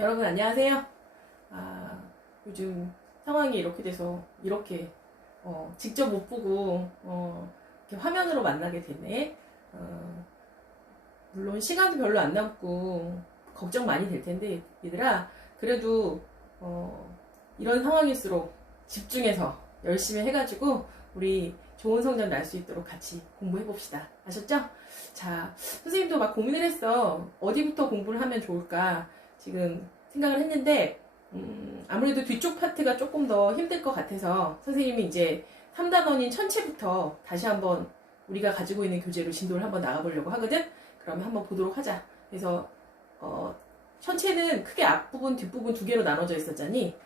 여러분 안녕하세요. 요즘 상황이 이렇게 돼서 이렇게 직접 못 보고 이렇게 화면으로 만나게 되네. 물론 시간도 별로 안 남고 걱정 많이 될 텐데 얘들아, 그래도 이런 상황일수록 집중해서 열심히 해가지고 우리 좋은 성적 날 수 있도록 같이 공부해 봅시다. 아셨죠? 자, 선생님도 막 고민을 했어. 어디부터 공부를 하면 좋을까 지금 생각을 했는데 아무래도 뒤쪽 파트가 조금 더 힘들 것 같아서 선생님이 이제 3단원인 천체부터 다시 한번 우리가 가지고 있는 교재로 진도를 한번 나가보려고 하거든. 그러면 한번 보도록 하자. 그래서 천체는 크게 앞부분 뒷부분 두 개로 나눠져 있었잖니.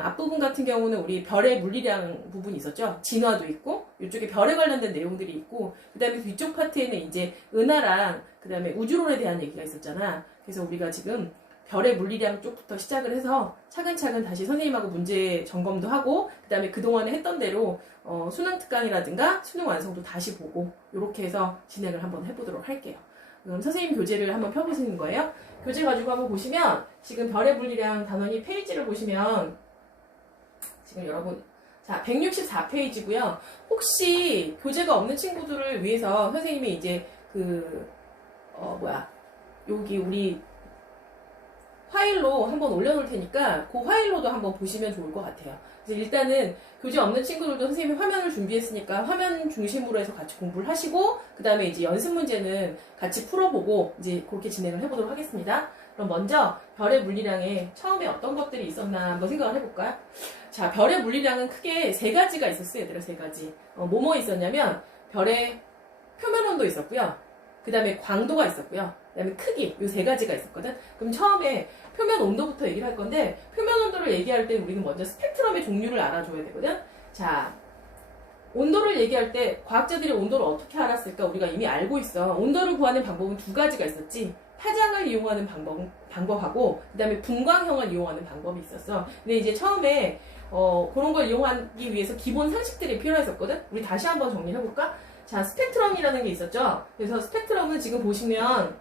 앞부분 같은 경우는 우리 별의 물리량 부분이 있었죠. 진화도 있고 이쪽에 별에 관련된 내용들이 있고, 그 다음에 뒤쪽 파트에는 이제 은하랑 그 다음에 우주론에 대한 얘기가 있었잖아. 그래서 우리가 지금 별의 물리량 쪽부터 시작을 해서 차근차근 다시 선생님하고 문제 점검도 하고, 그 다음에 그동안에 했던 대로 수능 특강이라든가 수능 완성도 다시 보고 이렇게 해서 진행을 한번 해보도록 할게요. 그럼 선생님 교재를 한번 펴보시는 거예요. 교재 가지고 한번 보시면 지금 별의 물리량 단원이 페이지를 보시면 지금 여러분, 자, 164페이지고요. 혹시 교재가 없는 친구들을 위해서 선생님이 이제 여기 우리 파일로 한번 올려놓을 테니까 그 파일로도 한번 보시면 좋을 것 같아요. 그래서 일단은 교재 없는 친구들도 선생님이 화면을 준비했으니까 화면 중심으로 해서 같이 공부를 하시고, 그 다음에 이제 연습 문제는 같이 풀어보고 이제 그렇게 진행을 해보도록 하겠습니다. 그럼 먼저 별의 물리량에 처음에 어떤 것들이 있었나 한번 생각을 해볼까요? 자, 별의 물리량은 크게 세 가지가 있었어요, 얘들아. 세 가지. 뭐뭐 있었냐면 별의 표면 온도 있었고요. 그 다음에 광도가 있었고요. 그 다음에 크기, 이 세 가지가 있었거든. 그럼 처음에 표면 온도부터 얘기를 할 건데, 표면 온도를 얘기할 때 우리는 먼저 스펙트럼의 종류를 알아줘야 되거든. 자, 온도를 얘기할 때 과학자들이 온도를 어떻게 알았을까 우리가 이미 알고 있어. 온도를 구하는 방법은 두 가지가 있었지. 파장을 이용하는 방법하고 그 다음에 분광형을 이용하는 방법이 있었어. 근데 이제 처음에 그런 걸 이용하기 위해서 기본 상식들이 필요했었거든. 우리 다시 한번 정리해볼까? 자, 스펙트럼이라는 게 있었죠. 그래서 스펙트럼은 지금 보시면,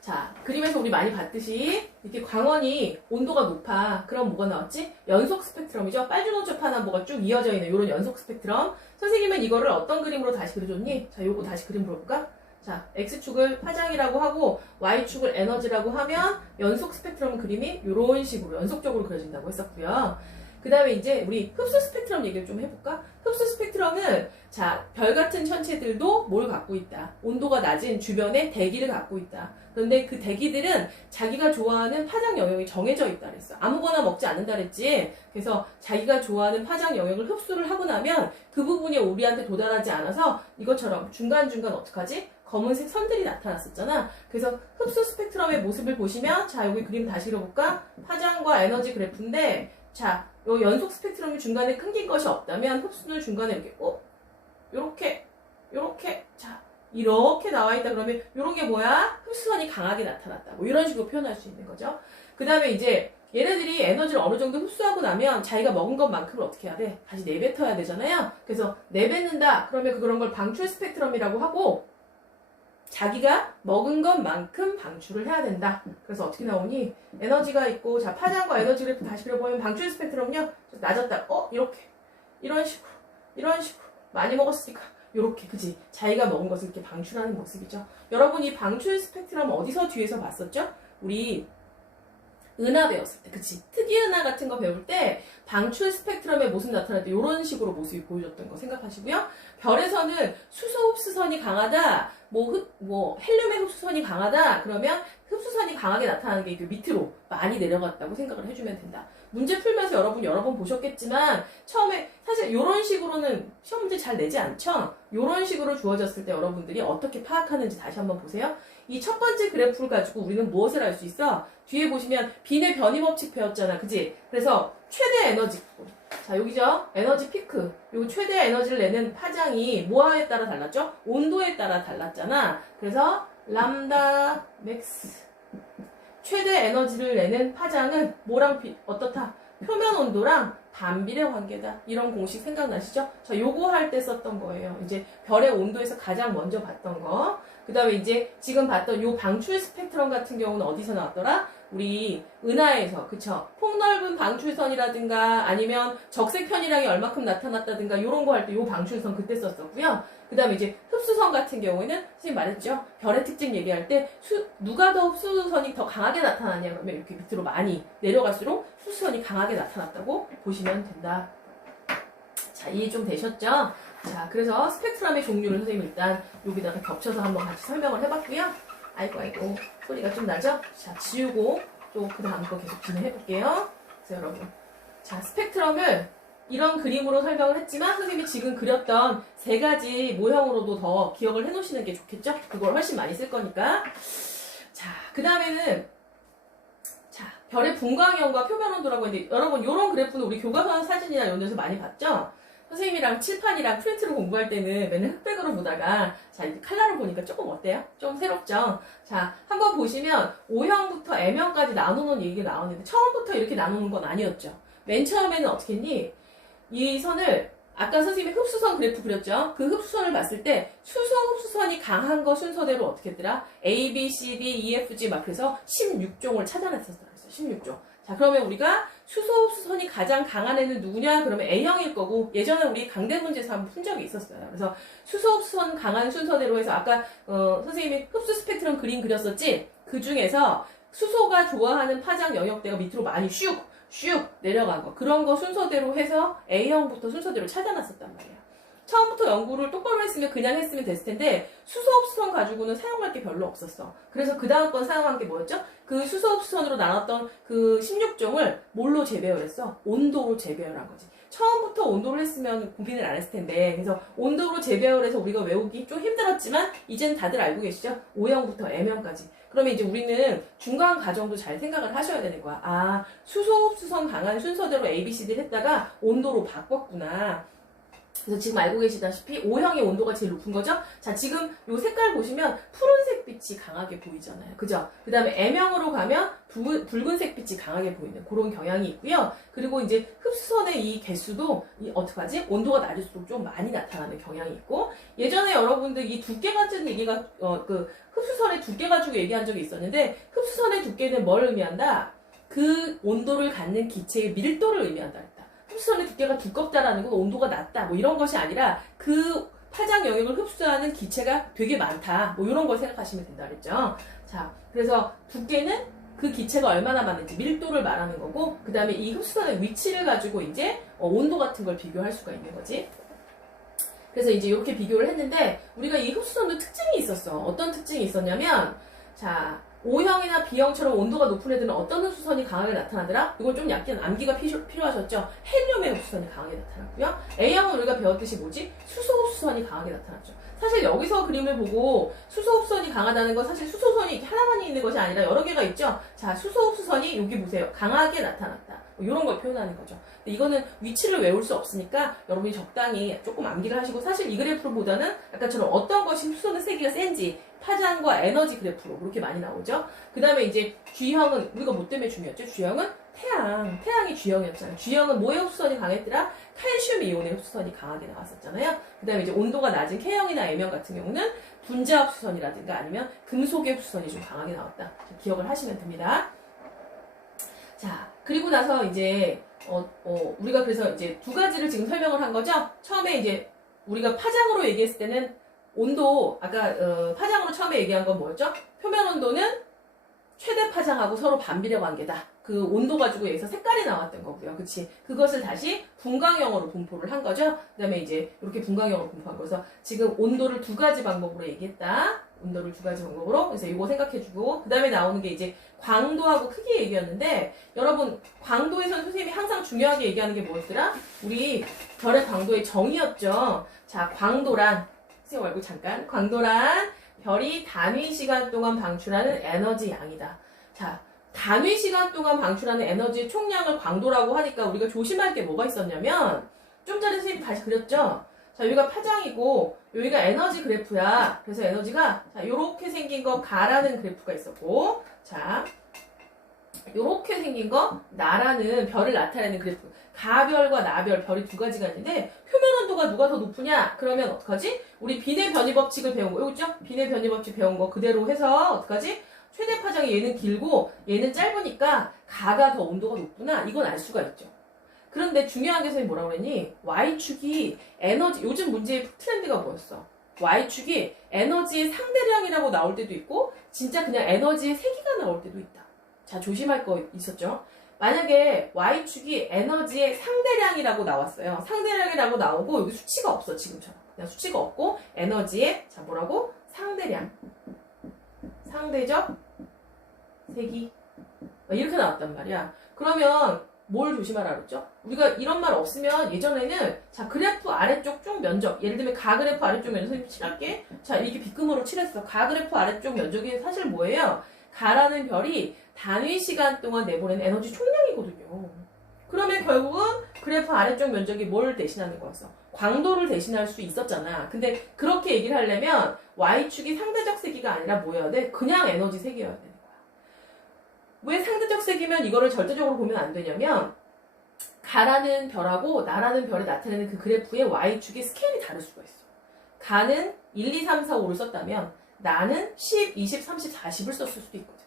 자, 그림에서 우리 많이 봤듯이 이렇게 광원이 온도가 높아. 그럼 뭐가 나왔지? 연속 스펙트럼이죠. 빨주노초파나 뭐가 쭉 이어져 있는 이런 연속 스펙트럼. 선생님은 이거를 어떤 그림으로 다시 그려줬니? 자, 요거 다시 그림 볼까? 자, X축을 파장이라고 하고 Y축을 에너지라고 하면 연속 스펙트럼 그림이 이런 식으로 연속적으로 그려진다고 했었고요. 그 다음에 이제 우리 흡수 스펙트럼 얘기를 좀 해볼까? 흡수 스펙트럼은, 자, 별 같은 천체들도 뭘 갖고 있다? 온도가 낮은 주변에 대기를 갖고 있다. 그런데 그 대기들은 자기가 좋아하는 파장 영역이 정해져 있다 그랬어. 아무거나 먹지 않는다 그랬지. 그래서 자기가 좋아하는 파장 영역을 흡수를 하고 나면 그 부분이 우리한테 도달하지 않아서 이것처럼 중간중간 어떡하지? 검은색 선들이 나타났었잖아. 그래서 흡수 스펙트럼의 모습을 보시면, 자, 여기 그림 다시 그려볼까? 파장과 에너지 그래프인데, 자, 요 연속 스펙트럼이 중간에 끊긴 것이 없다면 흡수는 중간에 이렇게 요렇게 자, 이렇게 나와 있다 그러면 요런 게 뭐야? 흡수선이 강하게 나타났다. 뭐 이런 식으로 표현할 수 있는 거죠. 그 다음에 이제 얘네들이 에너지를 어느 정도 흡수하고 나면 자기가 먹은 것만큼을 어떻게 해야 돼? 다시 내뱉어야 되잖아요. 그래서 내뱉는다 그러면 그런 걸 방출 스펙트럼이라고 하고, 자기가 먹은 것만큼 방출을 해야 된다. 그래서 어떻게 나오니? 에너지가 있고, 자, 파장과 에너지 그래프 다시 그려보면 방출 스펙트럼요, 낮았다. 이런 식으로 많이 먹었으니까 요렇게, 그지? 자기가 먹은 것을 이렇게 방출하는 모습이죠. 여러분, 이 방출 스펙트럼 어디서 뒤에서 봤었죠? 우리 은하 배웠을 때, 그치? 특이은하 같은 거 배울 때 방출 스펙트럼의 모습 나타날 때 이런 식으로 모습이 보여줬던 거 생각하시고요. 별에서는 수소 흡수선이 강하다, 헬륨의 흡수선이 강하다 그러면 흡수선이 강하게 나타나는 게 밑으로 많이 내려갔다고 생각을 해주면 된다. 문제 풀면서 여러분 여러 번 보셨겠지만 처음에 사실 이런 식으로는 시험 문제 잘 내지 않죠? 이런 식으로 주어졌을 때 여러분들이 어떻게 파악하는지 다시 한번 보세요. 이 첫 번째 그래프를 가지고 우리는 무엇을 알 수 있어? 뒤에 보시면 빈의 변이 법칙 배웠잖아, 그지? 그래서 최대 에너지, 자, 여기죠? 에너지 피크. 요 최대 에너지를 내는 파장이 뭐에 따라 달랐죠? 온도에 따라 달랐잖아. 그래서 람다 맥스. 최대 에너지를 내는 파장은 뭐랑 어떻다? 표면 온도랑 반비례 관계다. 이런 공식 생각나시죠? 자, 요거 할 때 썼던 거예요. 이제 별의 온도에서 가장 먼저 봤던 거. 그 다음에 이제 지금 봤던 요 방출 스펙트럼 같은 경우는 어디서 나왔더라? 우리 은하에서 그쵸? 폭넓은 방출선이라든가 아니면 적색 편이량이 얼마큼 나타났다든가 이런 거 할 때 요 방출선 그때 썼었고요. 그 다음에 이제 흡수선 같은 경우에는 선생님 말했죠? 별의 특징 얘기할 때 누가 더 흡수선이 더 강하게 나타나냐 그러면 이렇게 밑으로 많이 내려갈수록 흡수선이 강하게 나타났다고 보시면 된다. 자, 이해 좀 되셨죠? 자, 그래서 스펙트럼의 종류를 선생님 일단 여기다가 겹쳐서 한번 같이 설명을 해봤고요. 아이고, 소리가 좀 나죠? 자, 지우고 또 그 다음 거 계속 진행해볼게요. 그래서 여러분. 자, 스펙트럼을 이런 그림으로 설명을 했지만 선생님이 지금 그렸던 세 가지 모형으로도 더 기억을 해놓으시는 게 좋겠죠? 그걸 훨씬 많이 쓸 거니까. 자, 그 다음에는 자, 별의 분광형과 표면온도라고 했는데 여러분 이런 그래프는 우리 교과서 사진이나 이런 데서 많이 봤죠? 선생님이랑 칠판이랑 프린트로 공부할 때는 맨날 흑백으로 보다가 자 이렇게 칼라로 보니까 조금 어때요? 좀 새롭죠? 자 한번 보시면 O형부터 M형까지 나누는 얘기가 나오는데 처음부터 이렇게 나누는 건 아니었죠. 맨 처음에는 어떻게 했니? 이 선을 아까 선생님이 흡수선 그래프 그렸죠? 그 흡수선을 봤을 때 수소 흡수선이 강한 거 순서대로 어떻게 했더라? A, B, C, D, E, F, G 막 그래서 16종을 찾아냈었다 그랬어요. 16종. 자 그러면 우리가 수소 흡수선이 가장 강한 애는 누구냐? 그러면 A형일 거고 예전에 우리 강대 문제에서 한번 푼 적이 있었어요. 그래서 수소 흡수선 강한 순서대로 해서 아까 선생님이 흡수 스펙트럼 그림 그렸었지? 그 중에서 수소가 좋아하는 파장 영역대가 밑으로 많이 슉 내려간 거 그런 거 순서대로 해서 A형부터 순서대로 찾아놨었단 말이에요. 처음부터 연구를 똑바로 했으면 그냥 했으면 됐을 텐데 수소흡수선 가지고는 사용할 게 별로 없었어. 그래서 그 다음 번 사용한 게 뭐였죠? 그 수소흡수선으로 나눴던 그 16종을 뭘로 재배열 했어? 온도로 재배열한 거지. 처음부터 온도를 했으면 고민을 안 했을 텐데 그래서 온도로 재배열해서 우리가 외우기 좀 힘들었지만 이젠 다들 알고 계시죠? O형부터 M형까지. 그러면 이제 우리는 중간 과정도 잘 생각을 하셔야 되는 거야. 아, 수소 흡수선 강한 순서대로 A, B, C, D를 했다가 온도로 바꿨구나. 그래서 지금 알고 계시다시피 O형의 온도가 제일 높은 거죠? 자, 지금 요 색깔 보시면 푸른색 빛이 강하게 보이잖아요. 그죠? 그 다음에 M형으로 가면 붉은색 빛이 강하게 보이는 그런 경향이 있고요. 그리고 이제 흡수선의 이 개수도 어떡하지? 온도가 낮을수록 좀 많이 나타나는 경향이 있고 예전에 여러분들 이 두께 같은 얘기가 그 흡수선의 두께 가지고 얘기한 적이 있었는데 흡수선의 두께는 뭘 의미한다? 그 온도를 갖는 기체의 밀도를 의미한다. 흡수선의 두께가 두껍다라는 건 온도가 낮다 뭐 이런 것이 아니라 그 파장 영역을 흡수하는 기체가 되게 많다 뭐 이런 걸 생각하시면 된다 그랬죠. 자 그래서 두께는 그 기체가 얼마나 많은지 밀도를 말하는 거고 그 다음에 이 흡수선의 위치를 가지고 이제 온도 같은 걸 비교할 수가 있는 거지. 그래서 이제 이렇게 비교를 했는데 우리가 이 흡수선도 특징이 있었어. 어떤 특징이 있었냐면 자 O형이나 B형처럼 온도가 높은 애들은 어떤 흡수선이 강하게 나타나더라? 이건 좀 약간 암기가 필요하셨죠? 헬륨의 흡수선이 강하게 나타났고요. A형은 우리가 배웠듯이 뭐지? 수소 흡수선이 강하게 나타났죠. 사실 여기서 그림을 보고 수소 흡수선이 강하다는 건 사실 수소선이 이렇게 하나만 있는 것이 아니라 여러 개가 있죠? 자, 수소 흡수선이 여기 보세요. 강하게 나타났다. 뭐 이런 걸 표현하는 거죠. 근데 이거는 위치를 외울 수 없으니까 여러분이 적당히 조금 암기를 하시고 사실 이 그래프보다는 아까처럼 어떤 것이 흡수선의 세기가 센지 파장과 에너지 그래프로 그렇게 많이 나오죠. 그 다음에 이제 G형은 우리가 뭐 때문에 중요했죠? G형은 태양이 G형이었잖아요. G형은 뭐의 흡수선이 강했더라? 칼슘 이온의 흡수선이 강하게 나왔었잖아요. 그 다음에 이제 온도가 낮은 K형이나 M형 같은 경우는 분자 흡수선이라든가 아니면 금속의 흡수선이 좀 강하게 나왔다. 기억을 하시면 됩니다. 자, 그리고 나서 이제 우리가 그래서 이제 두 가지를 지금 설명을 한 거죠. 처음에 이제 우리가 파장으로 얘기했을 때는 온도 아까 파장으로 처음에 얘기한 건 뭐였죠? 표면 온도는 최대 파장하고 서로 반비례 관계다. 그 온도 가지고 여기서 색깔이 나왔던 거고요. 그치? 그것을 다시 분광형으로 분포를 한 거죠. 그 다음에 이제 이렇게 분광형으로 분포한 거여서 지금 온도를 두 가지 방법으로 얘기했다. 온도를 두 가지 방법으로. 그래서 이거 생각해주고 그 다음에 나오는 게 이제 광도하고 크기 얘기였는데 여러분 광도에서는 선생님이 항상 중요하게 얘기하는 게 뭐였더라? 우리 별의 광도의 정의였죠. 자, 광도란 선생님 말고 잠깐 광도란 별이 단위 시간 동안 방출하는 에너지 양이다. 자, 단위 시간 동안 방출하는 에너지의 총량을 광도라고 하니까 우리가 조심할 게 뭐가 있었냐면 좀 전에 선생님 다시 그렸죠? 자, 여기가 파장이고 여기가 에너지 그래프야. 그래서 에너지가 자, 요렇게 생긴 거 가라는 그래프가 있었고 자, 요렇게 생긴 거 나라는 별을 나타내는 그래프. 가별과 나별, 별이 두 가지가 있는데 표면 온도가 누가 더 높으냐? 그러면 어떡하지? 우리 빈의 변이 법칙을 배운 거, 여기 있죠? 빈의 변이 법칙 배운 거 그대로 해서 어떡하지? 최대 파장이 얘는 길고 얘는 짧으니까 가가 더 온도가 높구나. 이건 알 수가 있죠. 그런데 중요한 게 선생님 뭐라고 그랬니? Y축이 에너지, 요즘 문제의 트렌드가 뭐였어? Y축이 에너지의 상대량이라고 나올 때도 있고 진짜 그냥 에너지의 세기가 나올 때도 있다. 자, 조심할 거 있었죠? 만약에 Y축이 에너지의 상대량이라고 나왔어요. 상대량이라고 나오고 여기 수치가 없어, 지금처럼. 그냥 수치가 없고 에너지의, 자, 뭐라고? 상대량. 상대적 세기. 이렇게 나왔단 말이야. 그러면 뭘 조심하라 그랬죠? 우리가 이런 말 없으면 예전에는 자, 그래프 아래쪽 쭉 면적, 예를 들면 가그래프 아래쪽 면적 선생님 칠할게. 자, 이렇게 빗금으로 칠했어. 가그래프 아래쪽 면적이 사실 뭐예요? 가라는 별이 단위 시간 동안 내보낸 에너지 총량이거든요. 그러면 결국은 그래프 아래쪽 면적이 뭘 대신하는 거였어? 광도를 대신할 수 있었잖아. 근데 그렇게 얘기를 하려면 Y축이 상대적 세기가 아니라 뭐여야 돼? 그냥 에너지 세기여야 되는 거야. 왜 상대적 세기면 이거를 절대적으로 보면 안 되냐면 가라는 별하고 나라는 별이 나타내는 그 그래프의 Y축의 스케일이 다를 수가 있어. 가는 1, 2, 3, 4, 5를 썼다면 나는 10, 20, 30, 40을 썼을 수도 있거든.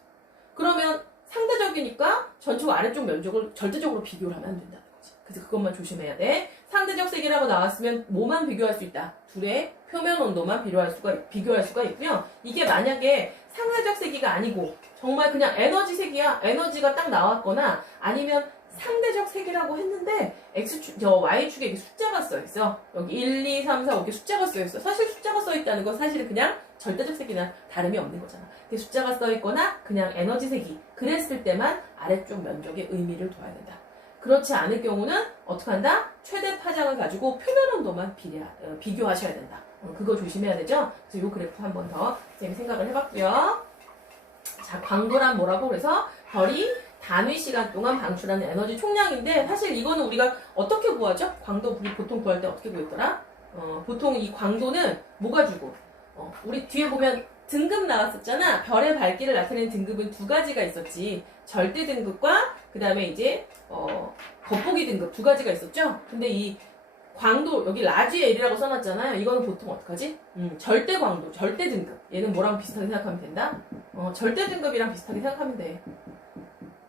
그러면 상대적이니까 전축 아래쪽 면적을 절대적으로 비교를 하면 안 된다는 거지. 그래서 그것만 조심해야 돼. 상대적 세기라고 나왔으면 뭐만 비교할 수 있다? 둘의 표면 온도만 비교할 수가 있고요. 이게 만약에 상대적 세기가 아니고 정말 그냥 에너지 세기야. 에너지가 딱 나왔거나 아니면 상대적 세기라고 했는데 Y축에 이렇게 숫자가 써있어. 여기 1, 2, 3, 4, 5 이렇게 숫자가 써있어. 사실 숫자가 써있다는 건 사실은 그냥 절대적 세기나 다름이 없는 거잖아. 근데 숫자가 써있거나 그냥 에너지 세기 그랬을 때만 아래쪽 면적에 의미를 둬야 된다. 그렇지 않을 경우는 어떻게 한다? 최대 파장을 가지고 표면 온도만 비교하셔야 된다. 그거 조심해야 되죠? 그래서 이 그래프 한 번 더 선생님이 생각을 해봤고요. 자, 광도란 뭐라고? 그래서 별이 단위 시간 동안 방출하는 에너지 총량인데 사실 이거는 우리가 어떻게 구하죠? 광도 보통 구할 때 어떻게 구했더라? 보통 이 광도는 뭐가 주고? 우리 뒤에 보면 등급 나왔었잖아. 별의 밝기를 나타내는 등급은 두 가지가 있었지. 절대 등급과 그 다음에 이제 겉보기 등급 두 가지가 있었죠. 근데 이 광도 여기 라지 L이라고 써놨잖아요. 이거는 보통 어떡하지? 절대 광도, 절대 등급. 얘는 뭐랑 비슷하게 생각하면 된다? 절대 등급이랑 비슷하게 생각하면 돼.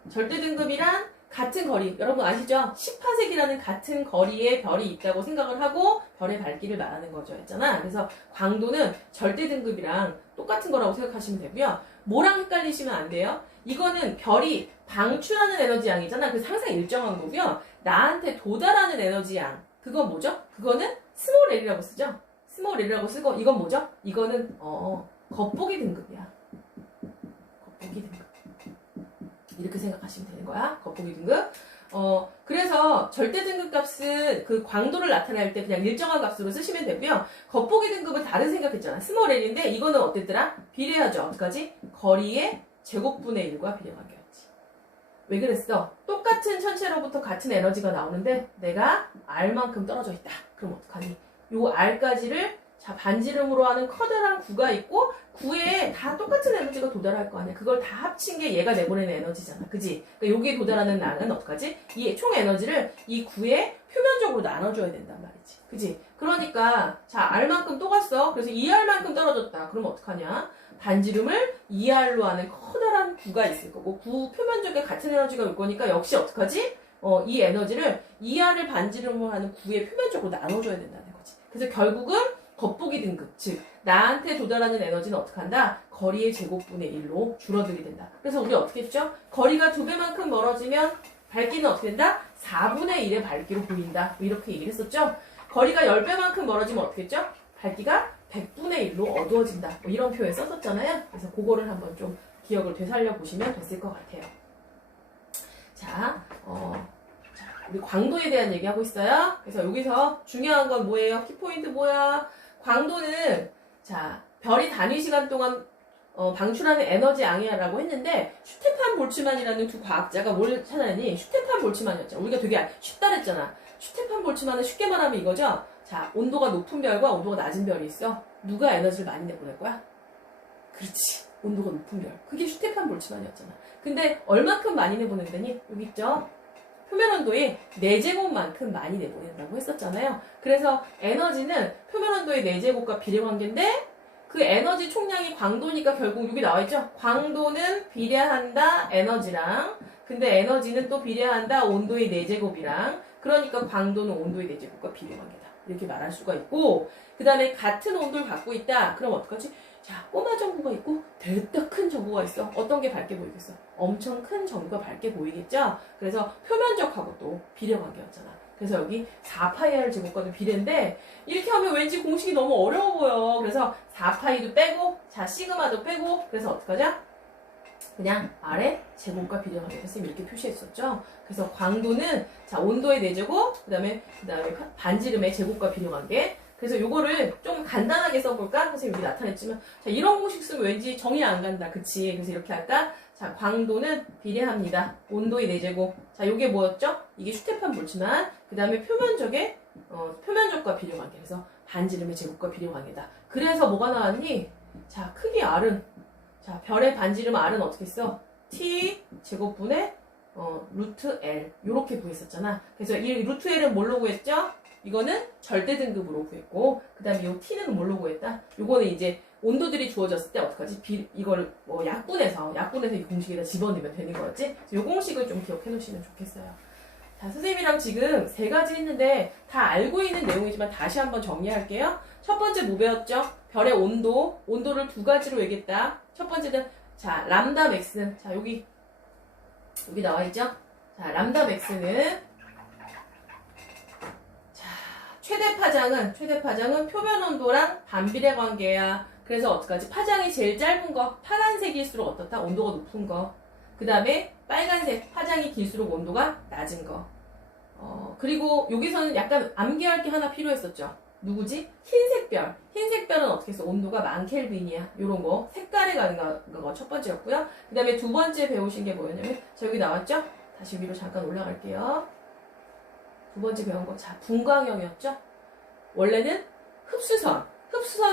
절대 등급이란 같은 거리. 여러분 아시죠? 10파세기라는 같은 거리에 별이 있다고 생각을 하고 별의 밝기를 말하는 거죠. 했잖아. 그래서 광도는 절대 등급이랑 똑같은 거라고 생각하시면 되고요. 뭐랑 헷갈리시면 안 돼요? 이거는 별이 방출하는 에너지 양이잖아. 그래서 항상 일정한 거고요. 나한테 도달하는 에너지 양. 그건 뭐죠? 그거는 스몰 L이라고 쓰죠? 스몰 L이라고 쓰고 이건 뭐죠? 이거는 겉보기 등급이야. 겉보기 등급. 이렇게 생각하시면 되는 거야. 겉보기 등급. 그래서 절대 등급 값은 그 광도를 나타낼 때 그냥 일정한 값으로 쓰시면 되고요. 겉보기 등급은 다른 생각했잖아. 스몰 L인데 이거는 어땠더라? 비례하죠. 어떡하지? 거리의 제곱분의 1과 비례관계였지. 왜 그랬어? 똑같은 천체로부터 같은 에너지가 나오는데 내가 R만큼 떨어져 있다. 그럼 어떡하니? 요 R까지를 자, 반지름으로 하는 커다란 구가 있고 구에 다 똑같은 에너지가 도달할 거 아니야. 그걸 다 합친 게 얘가 내보내는 에너지잖아. 그지? 그러니까 여기에 도달하는 나는 어떡하지? 이 총 에너지를 이 구에 표면적으로 나눠줘야 된단 말이지. 그지? 그러니까 자, R만큼 또 갔어. 그래서 2R만큼 떨어졌다. 그럼 어떡하냐? 반지름을 2R로 하는 커다란 구가 있을 거고 구 표면적에 같은 에너지가 올 거니까 역시 어떡하지? 이 에너지를 2R을 반지름으로 하는 구의 표면적으로 나눠줘야 된다는 거지. 그래서 결국은 겉보기 등급, 즉 나한테 도달하는 에너지는 어떻게 한다? 거리의 제곱분의 1로 줄어들게 된다. 그래서 우리 어떻게 했죠? 거리가 2배만큼 멀어지면 밝기는 어떻게 된다? 4분의 1의 밝기로 보인다. 이렇게 얘기를 했었죠? 거리가 10배만큼 멀어지면 어떻게 했죠? 밝기가 100분의 1로 어두워진다. 이런 표현 썼었잖아요. 그래서 그거를 한번 좀 기억을 되살려 보시면 됐을 것 같아요. 자, 우리 광도에 대한 얘기하고 있어요. 그래서 여기서 중요한 건 뭐예요? 키포인트 뭐야? 광도는 자, 별이 단위 시간 동안 방출하는 에너지 양이라고 했는데 슈테판 볼츠만이라는 두 과학자가 뭘 찾아내니? 슈테판 볼츠만이었잖아. 우리가 되게 쉽다 그랬잖아. 슈테판 볼츠만은 쉽게 말하면 이거죠. 자, 온도가 높은 별과 온도가 낮은 별이 있어. 누가 에너지를 많이 내보낼 거야? 그렇지. 온도가 높은 별. 그게 슈테판 볼츠만이었잖아. 근데 얼만큼 많이 내보낸다니? 여기 있죠? 표면 온도의 4제곱만큼 많이 내보낸다고 했었잖아요. 그래서 에너지는 표면 온도의 4제곱과 비례관계인데 그 에너지 총량이 광도니까 결국 여기 나와있죠? 광도는 비례한다 에너지랑, 근데 에너지는 또 비례한다 온도의 4제곱이랑, 그러니까 광도는 온도의 4제곱과 비례관계다. 이렇게 말할 수가 있고, 그 다음에 같은 온도를 갖고 있다. 그럼 어떡하지? 자, 꼬마 전구가 있고 됐다 큰 전구가 있어. 어떤 게 밝게 보이겠어? 엄청 큰 전구가 밝게 보이겠죠? 그래서 표면적하고 또 비례관계였잖아. 그래서 여기 4파이r 제곱과도 비례인데 이렇게 하면 왠지 공식이 너무 어려워 보여. 그래서 4파이도 빼고, 자 시그마도 빼고, 그래서 어떡하죠? 그냥 아래 제곱과 비례관계 선생님 이렇게 표시했었죠. 그래서 광도는 자 온도의 4제곱, 그다음에 반지름의 제곱과 비례관계. 그래서 요거를 좀 간단하게 써볼까? 선생님 여기 나타냈지만, 자, 이런 공식 쓰면 왠지 정리 안 간다. 그치? 그래서 이렇게 할까? 자, 광도는 비례합니다. 온도의 4제곱. 자, 요게 뭐였죠? 이게 슈테판 볼츠만. 그 다음에 표면적과 비례관계. 그래서 반지름의 제곱과 비례관계다. 그래서 뭐가 나왔니? 자, 크기 R은, 자, 별의 반지름 R은 어떻게 써? T 제곱분의, 루트 L. 요렇게 구했었잖아. 그래서 이 루트 L은 뭘로 구했죠? 이거는 절대 등급으로 구했고, 그 다음에 이 t는 뭘로 구했다? 요거는 이제 온도들이 주어졌을 때 어떡하지? 이걸 약분해서 이 공식에다 집어넣으면 되는 거였지? 요 공식을 좀 기억해 놓으시면 좋겠어요. 자, 선생님이랑 지금 3가지 했는데 다 알고 있는 내용이지만 다시 한번 정리할게요. 첫 번째 뭐 배웠죠? 별의 온도를 2가지로 얘기했다. 첫 번째는 자, 람다 맥스는, 자, 여기 나와 있죠? 자, 람다 맥스는 최대 파장은 표면 온도랑 반비례 관계야. 그래서 어떡하지? 파장이 제일 짧은 거, 파란색일수록 어떻다? 온도가 높은 거. 그 다음에 빨간색, 파장이 길수록 온도가 낮은 거. 그리고 여기서는 약간 암기할 게 하나 필요했었죠. 누구지? 흰색별은 어떻게 해서 온도가 1000켈빈이야. 요런 거. 색깔에 가는 거 첫 번째였고요. 그 다음에 두 번째 배우신 게 뭐였냐면, 자, 여기 나왔죠? 다시 위로 잠깐 올라갈게요. 두 번째 배운 거, 자, 분광형이었죠? 원래는 흡수선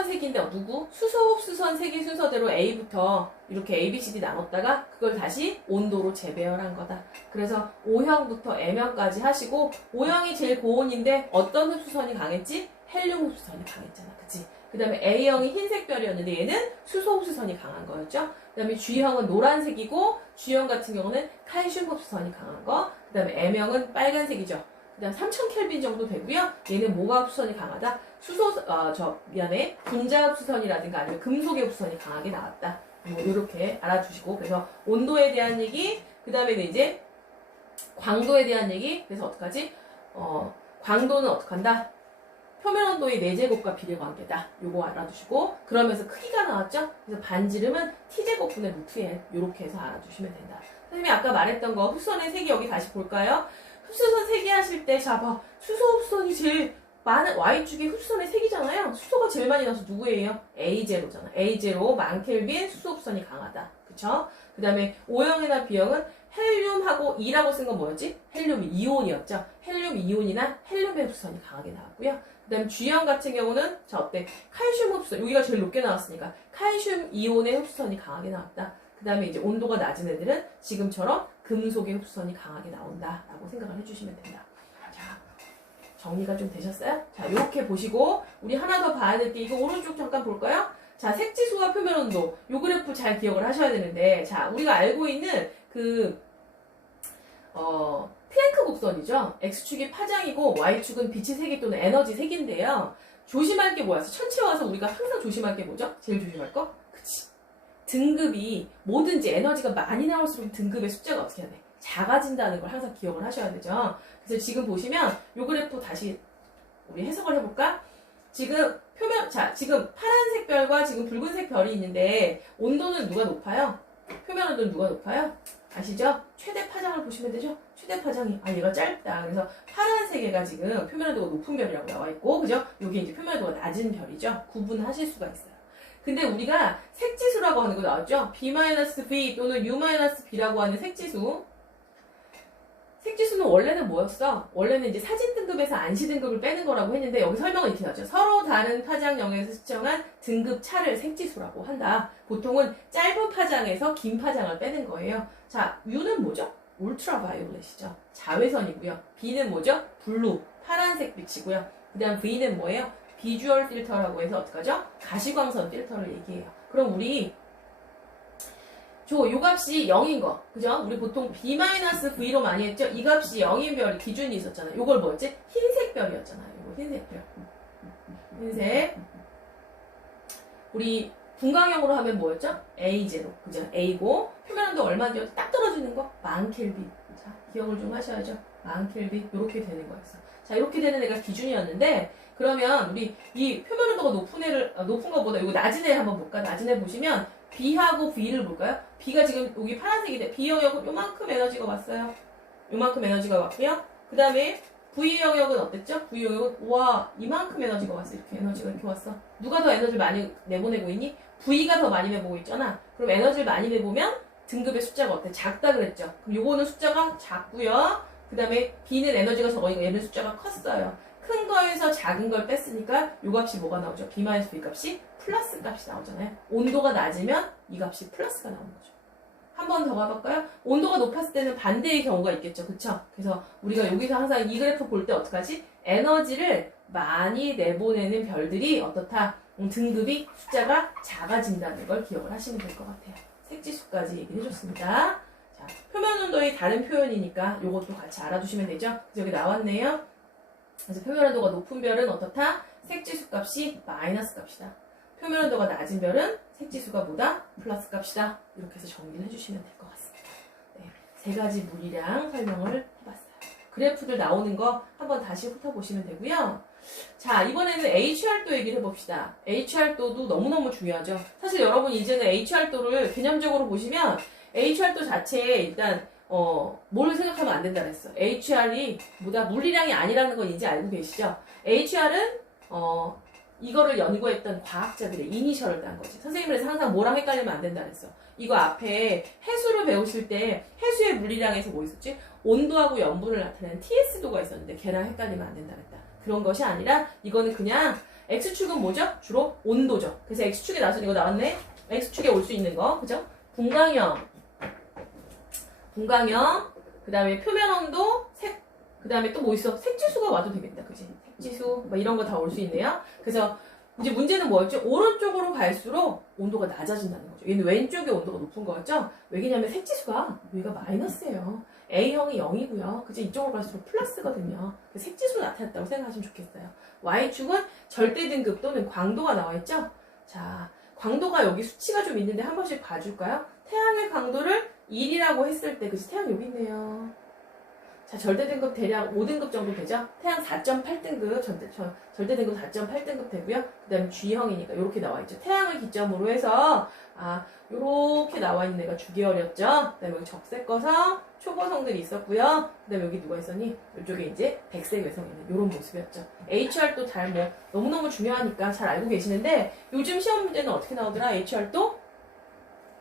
색인데 누구? 수소 흡수선 색의 순서대로 A부터 이렇게 A, B, C, D 나눴다가 그걸 다시 온도로 재배열한 거다. 그래서 O형부터 M형까지 하시고, O형이 제일 고온인데 어떤 흡수선이 강했지? 헬륨 흡수선이 강했잖아. 그치? 그 다음에 A형이 흰색별이었는데 얘는 수소 흡수선이 강한 거였죠? 그 다음에 G형은 노란색이고, G형 같은 경우는 칼슘 흡수선이 강한 거. 그 다음에 M형은 빨간색이죠. 그 다음 3000켈빈 정도 되고요. 얘는 뭐가 흡수선이 강하다? 분자 흡수선이라든가 아니면 금속의 흡수선이 강하게 나왔다. 뭐 이렇게 알아두시고, 그래서 온도에 대한 얘기, 그 다음에는 이제 광도에 대한 얘기. 그래서 어떡하지? 광도는 어떡한다? 표면 온도의 4제곱과 비례관계다. 요거 알아두시고, 그러면서 크기가 나왔죠? 그래서 반지름은 t제곱분의 루트 L. 요렇게 해서 알아두시면 된다. 선생님이 아까 말했던 거 흡수선의 색이 여기 다시 볼까요? 흡수선 색이 하실 때, 자, 봐. 수소 흡수선이 제일 많은, Y축이 흡수선의 색이잖아요. 수소가 제일 많이 나서 누구예요? A0잖아. A0, 1000켈빈, 수소 흡수선이 강하다. 그쵸? 그 다음에 O형이나 B형은 헬륨하고 E라고 쓴 건 뭐였지? 헬륨 이온이었죠. 헬륨 이온이나 헬륨의 흡수선이 강하게 나왔고요. 그 다음에 G형 같은 경우는, 자, 어때? 칼슘 흡수선. 여기가 제일 높게 나왔으니까. 칼슘 이온의 흡수선이 강하게 나왔다. 그 다음에 이제 온도가 낮은 애들은 지금처럼 금속의 흡수선이 강하게 나온다라고 생각을 해주시면 된다. 자, 정리가 좀 되셨어요? 자, 이렇게 보시고 우리 하나 더 봐야 될 게, 이거 오른쪽 잠깐 볼까요? 자, 색지수와 표면 온도, 요 그래프 잘 기억을 하셔야 되는데, 자, 우리가 알고 있는 플랭크 곡선이죠. X축이 파장이고 Y축은 빛의 세기 또는 에너지 색인데요. 조심할 게 뭐야? 천체 와서 우리가 항상 조심할 게 뭐죠? 제일 조심할 거? 그치. 등급이 뭐든지 에너지가 많이 나올수록 등급의 숫자가 어떻게 해야 돼? 작아진다는 걸 항상 기억을 하셔야 되죠. 그래서 지금 보시면 요 그래프 다시 우리 해석을 해볼까? 지금 지금 파란색 별과 지금 붉은색 별이 있는데 온도는 누가 높아요? 표면 온도는 누가 높아요? 아시죠? 최대 파장을 보시면 되죠? 최대 파장이, 얘가 짧다. 그래서 파란색 애가 지금 표면 온도가 높은 별이라고 나와 있고, 그죠? 요게 이제 표면 온도가 낮은 별이죠? 구분하실 수가 있어요. 근데 우리가 색지수라고 하는 거 나왔죠? B-B 또는 U-B라고 하는 색지수. 색지수는 원래는 뭐였어? 원래는 이제 사진 등급에서 안시 등급을 빼는 거라고 했는데, 여기 설명은 이렇게 나왔죠. 서로 다른 파장영역에서 측정한 등급 차를 색지수라고 한다. 보통은 짧은 파장에서 긴 파장을 빼는 거예요. 자, U는 뭐죠? 울트라바이올렛이죠. 자외선이고요. B는 뭐죠? 블루, 파란색 빛이고요. 그 다음 V는 뭐예요? 비주얼 필터라고 해서 어떡하죠? 가시광선 필터를 얘기해요. 그럼 우리 요 값이 0인 거, 그죠? 우리 보통 B-V로 많이 했죠? 이 값이 0인 별이 기준이 있었잖아요. 요걸 뭐였지? 흰색 별이었잖아요. 요거 흰색 별. 흰색. 우리 분광형으로 하면 뭐였죠? A0, 그죠? A고, 표면 온도 얼마인지 딱 떨어지는 거? 10,000켈빈. 자, 기억을 좀 하셔야죠. 10,000켈빈. 요렇게 되는 거였어. 자, 이렇게 되는 애가 기준이었는데, 그러면 우리 이 표면 온도가 높은 거보다 이거 낮은 애 한번 볼까? 낮은 애 보시면 B하고 V를 볼까요? B가 지금 여기 파란색인데 B 영역은 요만큼 에너지가 왔어요. 요만큼 에너지가 왔고요. 그 다음에 V 영역은 어땠죠? V 영역은 와 이만큼 에너지가 왔어. 이렇게 에너지가 이렇게 왔어. 누가 더 에너지를 많이 내보내고 있니? V가 더 많이 내보고 있잖아. 그럼 에너지를 많이 내보면 등급의 숫자가 어때? 작다 그랬죠. 그럼 요거는 숫자가 작고요. 그 다음에 B는 에너지가 적으니까 얘는 숫자가 컸어요. 큰 거에서 작은 걸 뺐으니까 요 값이 뭐가 나오죠? B-V 값이 플러스 값이 나오잖아요. 온도가 낮으면 이 값이 플러스가 나오는 거죠. 한 번 더 가볼까요? 온도가 높았을 때는 반대의 경우가 있겠죠. 그쵸? 그래서 우리가 여기서 항상 이 그래프 볼 때 어떡하지? 에너지를 많이 내보내는 별들이 어떻다? 등급이 숫자가 작아진다는 걸 기억을 하시면 될 것 같아요. 색지수까지 얘기를 해줬습니다. 자, 표면 온도의 다른 표현이니까 이것도 같이 알아두시면 되죠. 그래서 여기 나왔네요. 그래서 표면 온도가 높은 별은 어떻다? 색지수 값이 마이너스 값이다. 표면 온도가 낮은 별은 색지수가 뭐다? 플러스 값이다. 이렇게 해서 정리를 해주시면 될 것 같습니다. 네, 세 가지 물이량 설명을 해봤어요. 그래프들 나오는 거 한번 다시 훑어보시면 되고요. 자, 이번에는 HR도 얘기를 해봅시다. HR도도 너무너무 중요하죠. 사실 여러분 이제는 HR도를 개념적으로 보시면 HR도 자체에 일단 뭘 생각하면 안 된다 그랬어. HR이 뭐다? 물리량이 아니라는 건 이제 알고 계시죠? HR은 이거를 연구했던 과학자들의 이니셜을 딴 거지. 선생님은 항상 뭐랑 헷갈리면 안 된다 그랬어. 이거 앞에 해수를 배우실 때 해수의 물리량에서 뭐 있었지? 온도하고 염분을 나타내는 TS도가 있었는데 걔랑 헷갈리면 안 된다 그랬다. 그런 것이 아니라 이거는 그냥 X축은 뭐죠? 주로 온도죠. 그래서 X축에 나서 이거 나왔네? X축에 올 수 있는 거. 그죠? 분광형, 그 다음에 표면 온도, 그 다음에 또 뭐 있어? 색지수가 와도 되겠다. 그치? 색지수, 뭐 이런 거 다 올 수 있네요. 그래서 이제 문제는 뭐였죠? 오른쪽으로 갈수록 온도가 낮아진다는 거죠. 얘는 왼쪽에 온도가 높은 거였죠? 왜냐면 색지수가 여기가 마이너스예요. A형이 0이고요. 그치? 이쪽으로 갈수록 플러스거든요. 색지수로 나타났다고 생각하시면 좋겠어요. Y축은 절대 등급 또는 광도가 나와 있죠? 자, 광도가 여기 수치가 좀 있는데 한 번씩 봐줄까요? 태양의 강도를 1이라고 했을 때, 그치? 태양 여기 있네요. 자, 절대 등급 대략 5등급 정도 되죠? 태양 4.8등급, 절대 등급 4.8등급 되고요. 그 다음에 G형이니까 이렇게 나와 있죠. 태양을 기점으로 해서, 요렇게 나와 있는 애가 주계열이었죠? 그 다음에 여기 적색거성, 초거성들이 있었고요. 그 다음에 여기 누가 있었니? 이쪽에 이제 백색 외성이 있는 요런 모습이었죠. HR도 너무너무 중요하니까 잘 알고 계시는데, 요즘 시험 문제는 어떻게 나오더라? HR도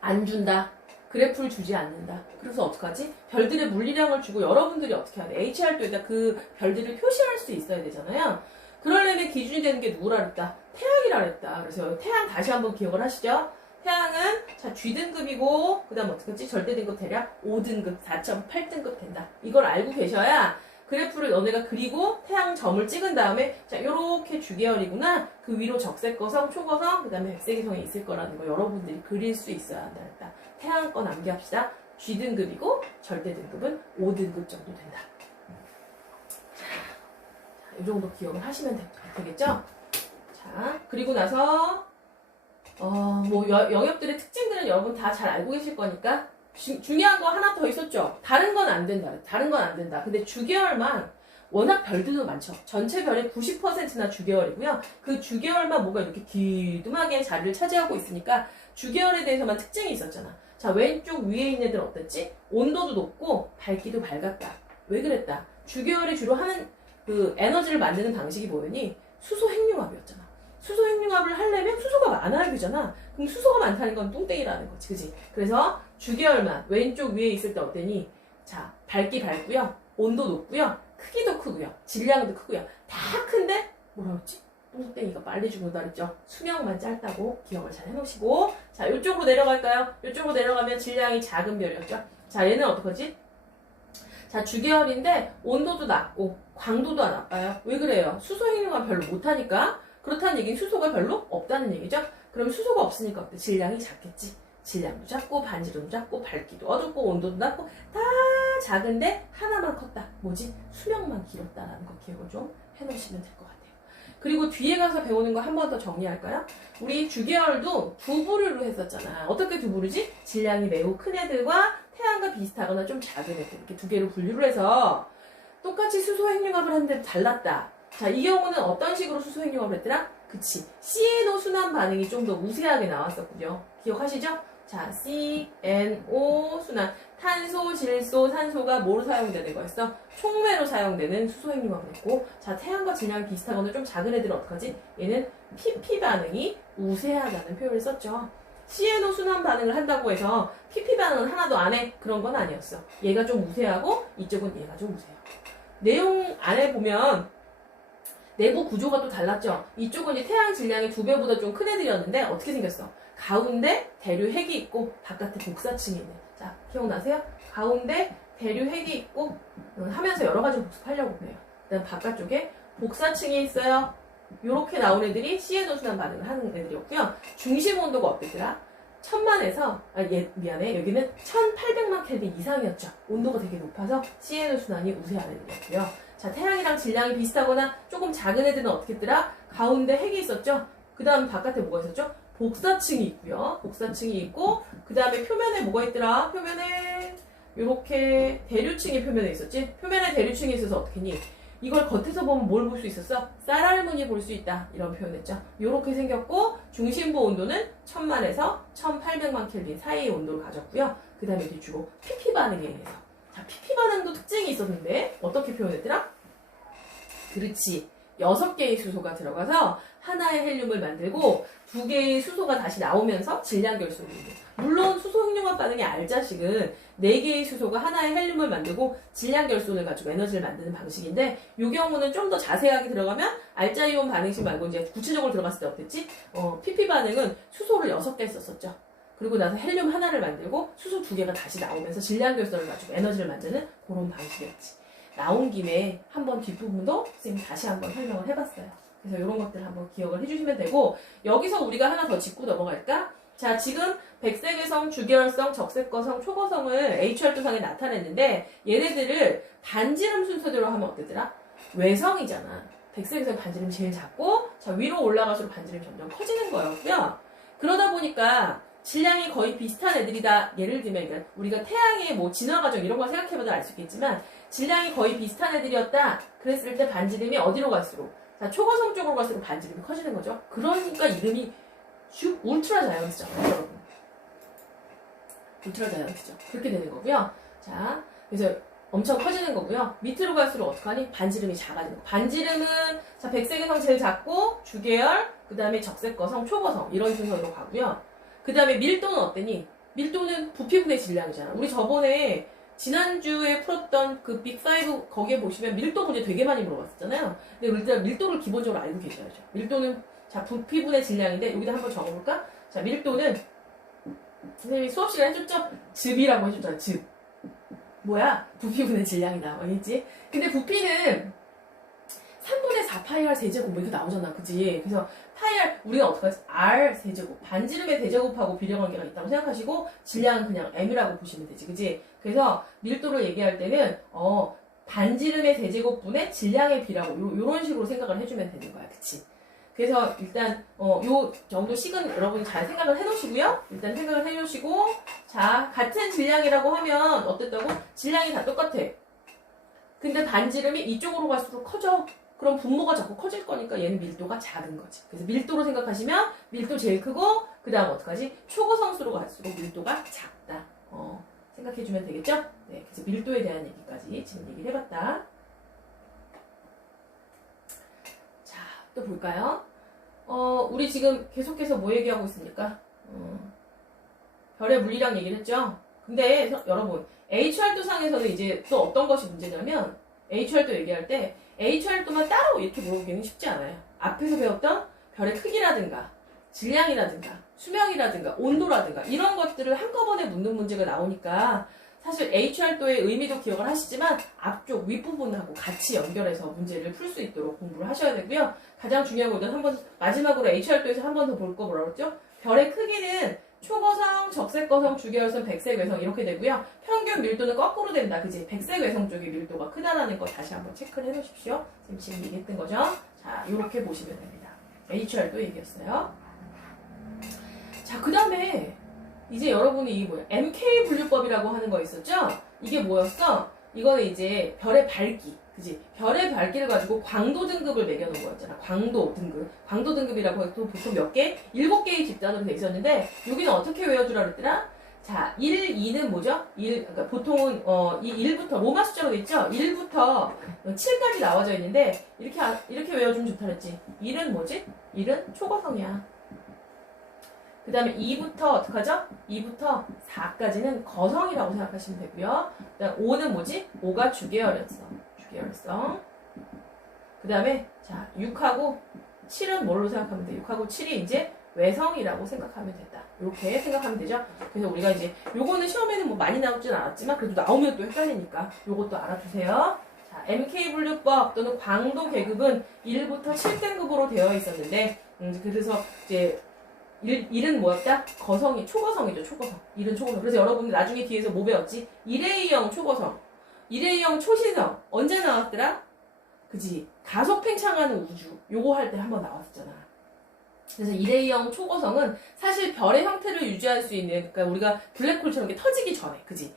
안 준다. 그래프를 주지 않는다. 그래서 어떡하지? 별들의 물리량을 주고 여러분들이 어떻게 해야 돼? HR도에다 그 별들을 표시할 수 있어야 되잖아요. 그러려면 기준이 되는 게 누구라 그랬다? 태양이라 그랬다. 그래서 태양 다시 한번 기억을 하시죠? 태양은 자 G등급이고 그 다음 어떡하지? 절대등급 대략 5등급, 4.8등급 된다. 이걸 알고 계셔야 그래프를 너네가 그리고 태양 점을 찍은 다음에 자 요렇게 주계열이구나. 그 위로 적색거성, 초거성, 그 다음에 백색이성이 있을 거라는 거 여러분들이 그릴 수 있어야 한다. 태양 거 남기합시다. G등급이고 절대등급은 5등급 정도 된다. 자, 이 정도 기억을 하시면 되겠죠? 자, 그리고 나서 영역들의 특징들은 여러분 다 잘 알고 계실 거니까 중요한 거 하나 더 있었죠? 다른 건 안 된다. 다른 건 안 된다. 근데 주계열만 워낙 별들도 많죠. 전체 별의 90%나 주계열이고요. 그 주계열만 뭐가 이렇게 기둥하게 자리를 차지하고 있으니까 주계열에 대해서만 특징이 있었잖아. 자, 왼쪽 위에 있는 애들 어땠지? 온도도 높고 밝기도 밝았다. 왜 그랬다? 주계열이 주로 하는 그 에너지를 만드는 방식이 뭐였니? 수소 핵융합이었잖아. 수소 핵융합을 하려면 수소가 많아야 되잖아. 그럼 수소가 많다는 건 뚱땡이라는 거지. 그지? 그래서 주계열만 왼쪽 위에 있을 때 어땠니? 자, 밝기 밝고요. 온도 높고요. 크기도 크고요. 질량도 크고요. 다 큰데 뭐라 그랬지? 똥땡이가 빨리 죽는다 그랬죠. 수명만 짧다고 기억을 잘 해놓으시고 자, 이쪽으로 내려갈까요? 이쪽으로 내려가면 질량이 작은 별이었죠. 자, 얘는 어떡하지? 자, 주계열인데 온도도 낮고 광도도 안 나빠요. 왜 그래요? 수소 핵융합 별로 못하니까. 그렇다는 얘기는 수소가 별로 없다는 얘기죠. 그럼 수소가 없으니까 어때? 질량이 작겠지. 질량도 작고 반지름도 작고 밝기도 어둡고 온도도 낮고 다 작은데 하나만 컸다. 뭐지? 수명만 길었다라는 거 기억을 좀 해놓으시면 될 것 같아요. 그리고 뒤에 가서 배우는 거 한 번 더 정리할까요? 우리 주계열도 두 부류로 했었잖아. 어떻게 두 부류지? 질량이 매우 큰 애들과 태양과 비슷하거나 좀 작은 애들 이렇게 두 개로 분류를 해서 똑같이 수소 핵융합을 하는데 달랐다. 자, 이 경우는 어떤 식으로 수소 핵융합을 했더라? 그치. CNO 순환 반응이 좀 더 우세하게 나왔었군요. 기억하시죠? 자, CNO 순환. 탄소, 질소, 산소가 뭐로 사용되는 거였어? 촉매로 사용되는 수소 핵융합을 했고, 자, 태양과 질량이 비슷하거나 좀 작은 애들은 어떡하지? 얘는 PP 반응이 우세하다는 표현을 썼죠. CNO 순환 반응을 한다고 해서 PP 반응은 하나도 안 해? 그런 건 아니었어. 얘가 좀 우세하고 이쪽은 얘가 좀 우세요. 내용 안에 보면 내부 구조가 또 달랐죠. 이쪽은 이제 태양 질량이 2배보다 좀 큰 애들이었는데 어떻게 생겼어? 가운데 대류 핵이 있고 바깥에 복사층이 있네. 자, 기억나세요? 가운데 대류 핵이 있고 하면서 여러 가지 복습하려고 그래요. 그다음 바깥쪽에 복사층이 있어요. 요렇게 나온 애들이 CNO 순환 반응을 하는 애들이었고요. 중심 온도가 어땠더라? 1000만에서 미안해. 여기는 1800만 켈빈 이상이었죠. 온도가 되게 높아서 CNO 순환이 우세한 애들이었고요. 자, 태양이랑 질량이 비슷하거나 조금 작은 애들은 어떻게 했더라? 가운데 핵이 있었죠. 그 다음 바깥에 뭐가 있었죠? 복사층이 있고요. 복사층이 있고 그 다음에 표면에 뭐가 있더라? 표면에 요렇게 대류층이 표면에 있었지? 표면에 대류층이 있어서 어떻게 했니? 이걸 겉에서 보면 뭘 볼 수 있었어? 쌀알무늬 볼 수 있다. 이런 표현했죠. 요렇게 생겼고 중심부 온도는 1000만에서 1800만 켈빈 사이의 온도를 가졌고요. 그 다음에 뒤주로 PP 반응에 의해서. 자, PP 반응도 특징이 있었는데 어떻게 표현했더라? 그렇지. 6개의 수소가 들어가서 하나의 헬륨을 만들고 2개의 수소가 다시 나오면서 질량 결손을 이루고, 물론 수소 핵융합 반응의 알자식은 4개의 수소가 하나의 헬륨을 만들고 질량 결손을 가지고 에너지를 만드는 방식인데 이 경우는 좀 더 자세하게 들어가면 알자이온 반응식 말고 이제 구체적으로 들어갔을 때 어땠지? PP 반응은 수소를 6개 썼었죠. 그리고 나서 헬륨 하나를 만들고 수소 2개가 다시 나오면서 질량 결손을 가지고 에너지를 만드는 그런 방식이었지. 나온 김에 한번 뒷부분도 선생님이 다시 한번 설명을 해봤어요. 그래서 이런 것들 한번 기억을 해주시면 되고, 여기서 우리가 하나 더 짚고 넘어갈까? 자, 지금 백색외성, 주계열성, 적색거성, 초거성을 HR도상에 나타냈는데 얘네들을 반지름 순서대로 하면 어땠더라? 외성이잖아. 백색외성 반지름이 제일 작고, 자, 위로 올라갈수록 반지름이 점점 커지는 거였고요. 그러다 보니까 질량이 거의 비슷한 애들이다. 예를 들면 그러니까 우리가 태양의 뭐 진화 과정 이런 걸 생각해봐도 알 수 있겠지만 질량이 거의 비슷한 애들이었다. 그랬을 때 반지름이 어디로 갈수록, 자, 초거성 쪽으로 갈수록 반지름이 커지는 거죠. 그러니까 이름이 울트라 자이언트죠, 여러분. 울트라 자이언트죠. 그렇게 되는 거고요. 자, 그래서 엄청 커지는 거고요. 밑으로 갈수록 어떡하니? 반지름이 작아지는 거. 반지름은 자, 백색외성 제일 작고 주계열, 그 다음에 적색거성, 초거성 이런 순서로 가고요. 그 다음에 밀도는 어때니? 밀도는 부피분의 질량이잖아. 우리 저번에 지난주에 풀었던 그 빅5 거기에 보시면 밀도 문제 되게 많이 물어봤었잖아요. 근데 일단 밀도를 기본적으로 알고 계셔야죠. 밀도는 자, 부피분의 질량인데 여기다 한번 적어볼까? 자, 밀도는 선생님이 수업 시간에 해줬죠? 즙이라고 해줬잖아. 즙. 뭐야? 부피분의 질량이다. 알겠지? 근데 부피는 3분의 4 파이 R 세제곱 뭐 이렇게 나오잖아. 그치? 그래서 파이 R 우리가 어떡하지? R 세제곱. 반지름의 대제곱하고 비례관계가 있다고 생각하시고 질량은 그냥 M이라고 보시면 되지. 그치? 그래서 밀도를 얘기할 때는 반지름의 대제곱분의 질량의 비라고 요런 식으로 생각을 해주면 되는 거야. 그치? 그래서 일단 요 정도 식은 여러분이 잘 생각을 해놓으시고요. 일단 생각을 해놓으시고, 자, 같은 질량이라고 하면 어땠다고? 질량이 다 똑같아. 근데 반지름이 이쪽으로 갈수록 커져. 그럼 분모가 자꾸 커질 거니까 얘는 밀도가 작은 거지. 그래서 밀도로 생각하시면 밀도 제일 크고 그 다음 어떡하지? 초고성수로 갈수록 밀도가 작다. 생각해주면 되겠죠? 네, 그래서 밀도에 대한 얘기까지 지금 얘기를 해봤다. 자, 또 볼까요? 우리 지금 계속해서 뭐 얘기하고 있습니까? 별의 물리량 얘기를 했죠? 근데 여러분, HR도상에서는 이제 또 어떤 것이 문제냐면 HR도 얘기할 때 HR도만 따로 이렇게 물어보기는 쉽지 않아요. 앞에서 배웠던 별의 크기라든가 질량이라든가 수명이라든가 온도라든가 이런 것들을 한꺼번에 묻는 문제가 나오니까 사실 H활도의 의미도 기억을 하시지만 앞쪽 윗부분하고 같이 연결해서 문제를 풀 수 있도록 공부를 하셔야 되고요. 가장 중요한 거는 한번 마지막으로 H활도에서 한 번 더 볼 거 뭐라고 그랬죠? 별의 크기는 초거성, 적색거성, 주계열선, 백색외성 이렇게 되고요. 평균 밀도는 거꾸로 된다. 그지? 백색외성 쪽이 밀도가 크다라는 거 다시 한번 체크를 해놓으십시오. 지금 얘기했던 거죠. 자, 이렇게 보시면 됩니다. H활도 얘기였어요. 자, 그 다음에 이제 여러분이 이게 뭐야? MK 분류법이라고 하는 거 있었죠? 이게 뭐였어? 이거는 이제 별의 밝기, 그지? 별의 밝기를 가지고 광도 등급을 매겨놓은 거였잖아. 광도 등급. 광도 등급이라고 해도 보통 몇 개? 7개의 집단으로 돼 있었는데, 여기는 어떻게 외워주라 그랬더라? 자, 1, 2는 뭐죠? 그러니까 보통은, 이 1부터, 로마 숫자로 돼 있죠? 1부터 7까지 나와져 있는데, 이렇게 외워주면 좋다 그랬지. 1은 뭐지? 1은 초거성이야. 그 다음에 2부터 어떡하죠? 2부터 4까지는 거성이라고 생각하시면 되고요. 그 다음 5는 뭐지? 5가 주계열성. 그 다음에 자 6하고 7은 뭘로 생각하면 돼? 6하고 7이 이제 외성이라고 생각하면 된다. 이렇게 생각하면 되죠? 그래서 우리가 이제 요거는 시험에는 뭐 많이 나오진 않았지만 그래도 나오면 또 헷갈리니까 요것도 알아두세요. 자, MK 분류법 또는 광도 계급은 1부터 7등급으로 되어 있었는데 그래서 이제 1은 뭐였다? 초거성이죠, 초거성. 1은 초거성. 그래서 여러분들 나중에 뒤에서 뭐 배웠지? 일회용 초거성. 일회용 초신성. 언제 나왔더라? 그지? 가속 팽창하는 우주. 요거 할 때 한번 나왔었잖아. 그래서 일회용 초거성은 사실 별의 형태를 유지할 수 있는, 그러니까 우리가 블랙홀처럼 이렇게 터지기 전에, 그지?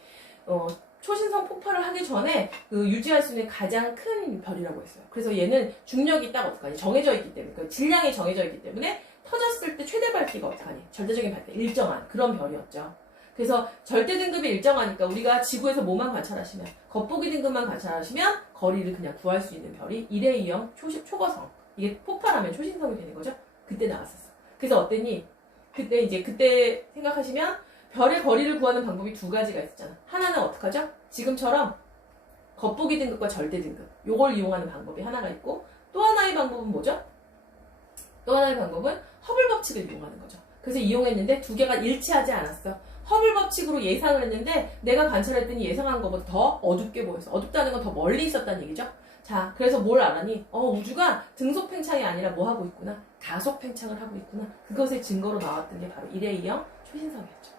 초신성 폭발을 하기 전에 유지할 수 있는 가장 큰 별이라고 했어요. 그래서 얘는 중력이 딱 어떡하니? 정해져 있기 때문에, 그러니까 질량이 정해져 있기 때문에 터졌을 때 최대 밝기가 어떡하니? 절대적인 밝기, 일정한 그런 별이었죠. 그래서 절대 등급이 일정하니까 우리가 지구에서 뭐만 관찰하시면, 겉보기 등급만 관찰하시면 거리를 그냥 구할 수 있는 별이 일회용 초거성. 이게 폭발하면 초신성이 되는 거죠. 그때 나왔었어. 그래서 어땠니? 그때 생각하시면 별의 거리를 구하는 방법이 두 가지가 있었잖아. 하나는 어떡하죠? 지금처럼 겉보기 등급과 절대 등급. 요걸 이용하는 방법이 하나가 있고, 또 하나의 방법은 뭐죠? 또 하나의 방법은 허블 법칙을 이용하는 거죠. 그래서 이용했는데 두 개가 일치하지 않았어. 허블 법칙으로 예상을 했는데 내가 관찰했더니 예상한 것보다 더 어둡게 보였어. 어둡다는 건 더 멀리 있었다는 얘기죠. 자, 그래서 뭘 알았니? 우주가 등속 팽창이 아니라 뭐 하고 있구나? 가속 팽창을 하고 있구나. 그것의 증거로 나왔던 게 바로 일회용 초신성이었죠.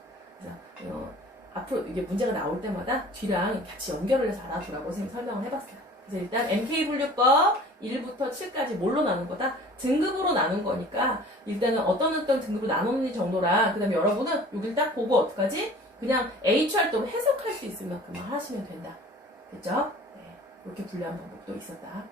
그래서 앞으로 이게 문제가 나올 때마다 뒤랑 같이 연결을 해서 알아두라고 선생님이 설명을 해봤어요. 그래서 일단 MK 분류법 1부터 7까지 뭘로 나눈 거다? 등급으로 나눈 거니까 일단은 어떤 등급으로 나누는 정도라. 그 다음에 여러분은 여기를 딱 보고 어떡하지? 그냥 H활동을 해석할 수 있을 만큼만 하시면 된다. 됐죠? 네, 이렇게 분류한 방법도 있었다.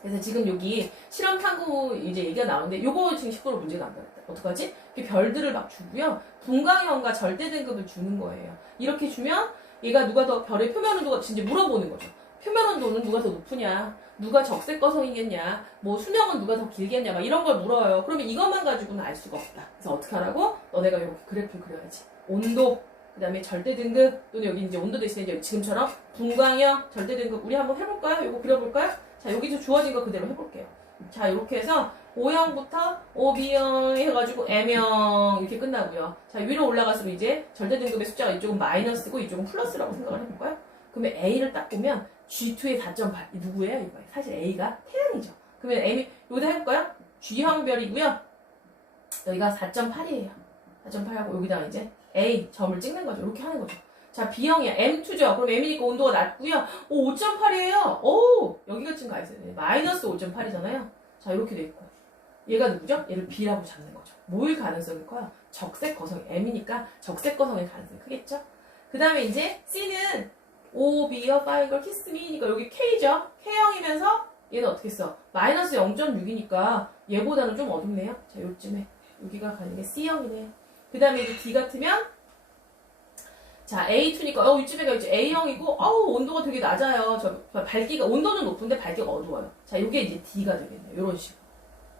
그래서 지금 여기 실험 탐구 이제 얘기가 나오는데 요거 지금 10% 문제가 안 나왔다. 어떡하지? 이렇게 별들을 막 주고요. 분광형과 절대 등급을 주는 거예요. 이렇게 주면 얘가 누가 더 별의 표면 온도가 진짜 물어보는 거죠. 표면 온도는 누가 더 높으냐? 누가 적색거성이겠냐? 뭐 수명은 누가 더 길겠냐? 막 이런 걸 물어요. 그러면 이것만 가지고는 알 수가 없다. 그래서 어떻게 하라고? 너네가 이렇게 그래프를 그려야지. 온도, 그 다음에 절대 등급, 또는 여기 이제 온도 대신에 이제 지금처럼 분광형, 절대 등급 우리 한번 해볼까요? 이거 그려볼까요? 자, 여기서 주어진 거 그대로 해볼게요. 자, 이렇게 해서 O형부터 OB형 해가지고 M형 이렇게 끝나고요. 자, 위로 올라갈수록 이제 절대 등급의 숫자가 이쪽은 마이너스고 이쪽은 플러스라고 생각을 해볼까요? 그러면 A를 딱 보면 G2의 4.8 누구예요? 이거 사실 A가 태양이죠. 그러면 M이 여기다 해볼까요? G형별이고요. 여기가 4.8이에요. 4.8하고 여기다가 이제 A 점을 찍는 거죠. 이렇게 하는 거죠. 자, B형이야. M2죠. 그럼 M이니까 온도가 낮고요. 5.8이에요. 오, 여기가 지금 가 있어요. 마이너스 5.8이잖아요. 자, 이렇게 돼 있고. 얘가 누구죠? 얘를 B라고 잡는 거죠. 뭐일 가능성이 커요? 적색 거성. M이니까 적색 거성의 가능성이 크겠죠? 그 다음에 이제 C는 O, B여, 파이걸, 키스미니까 여기 K죠? K형이면서 얘는 어떻게 써? 마이너스 0.6이니까 얘보다는 좀 어둡네요. 자, 요쯤에. 여기가 가는 게 C형이네요. 그 다음에 이제 D 같으면 자, A2니까, 이쯤에가 이제 A형이고, 온도가 되게 낮아요. 밝기가, 온도는 높은데 밝기가 어두워요. 자, 요게 이제 D가 되겠네요. 요런 식으로.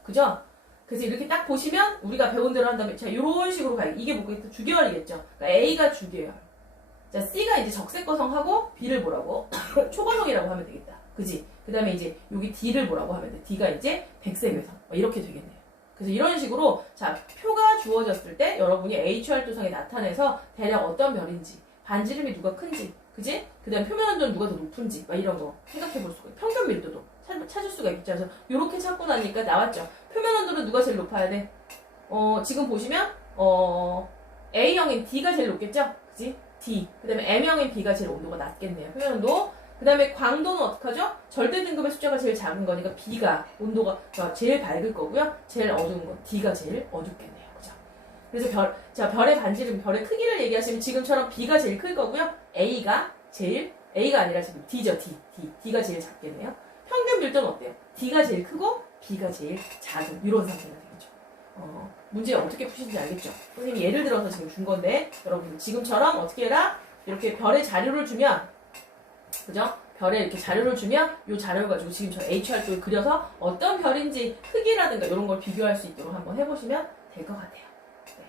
그죠? 그래서 이렇게 딱 보시면, 우리가 배운 대로 한다면, 자, 요런 식으로 가요. 이게 뭐겠죠? 주계열이겠죠? 그러니까 A가 주계열. 자, C가 이제 적색거성하고, B를 뭐라고? 초거성이라고 하면 되겠다. 그지? 그 다음에 이제, 여기 D를 뭐라고 하면 돼? D가 이제 백색외성. 이렇게 되겠네요. 그래서 이런 식으로 자 표가 주어졌을 때 여러분이 H활도성에 나타내서 대략 어떤 별인지 반지름이 누가 큰지, 그지? 그 다음에 표면 온도는 누가 더 높은지, 막 이런 거 생각해 볼 수가 있고, 평균 밀도도 찾을 수가 있죠. 그래서 이렇게 찾고 나니까 나왔죠. 표면 온도는 누가 제일 높아야 돼? 지금 보시면, A형인 D가 제일 높겠죠? 그지? D. 그 다음에 M형인 B가 제일 온도가 낮겠네요. 표면 온도. 그 다음에 광도는 어떡하죠? 절대 등급의 숫자가 제일 작은 거니까 B가 온도가 제일 밝을 거고요. 제일 어두운 건 D가 제일 어둡겠네요. 그죠? 그래서 별의 반지름, 별의 크기를 얘기하시면 지금처럼 B가 제일 클 거고요. A가 아니라 지금 D죠, D가 제일 작겠네요. 평균 밀도는 어때요? D가 제일 크고 B가 제일 작은 이런 상태가 되겠죠. 문제 어떻게 푸시는지 알겠죠? 선생님이 예를 들어서 지금 준 건데 여러분 지금처럼 어떻게 해라? 이렇게 별의 자료를 주면 그죠? 별에 이렇게 자료를 주면 이 자료를 가지고 지금처럼 HR도를 그려서 어떤 별인지 크기라든가 이런 걸 비교할 수 있도록 한번 해보시면 될 것 같아요. 네.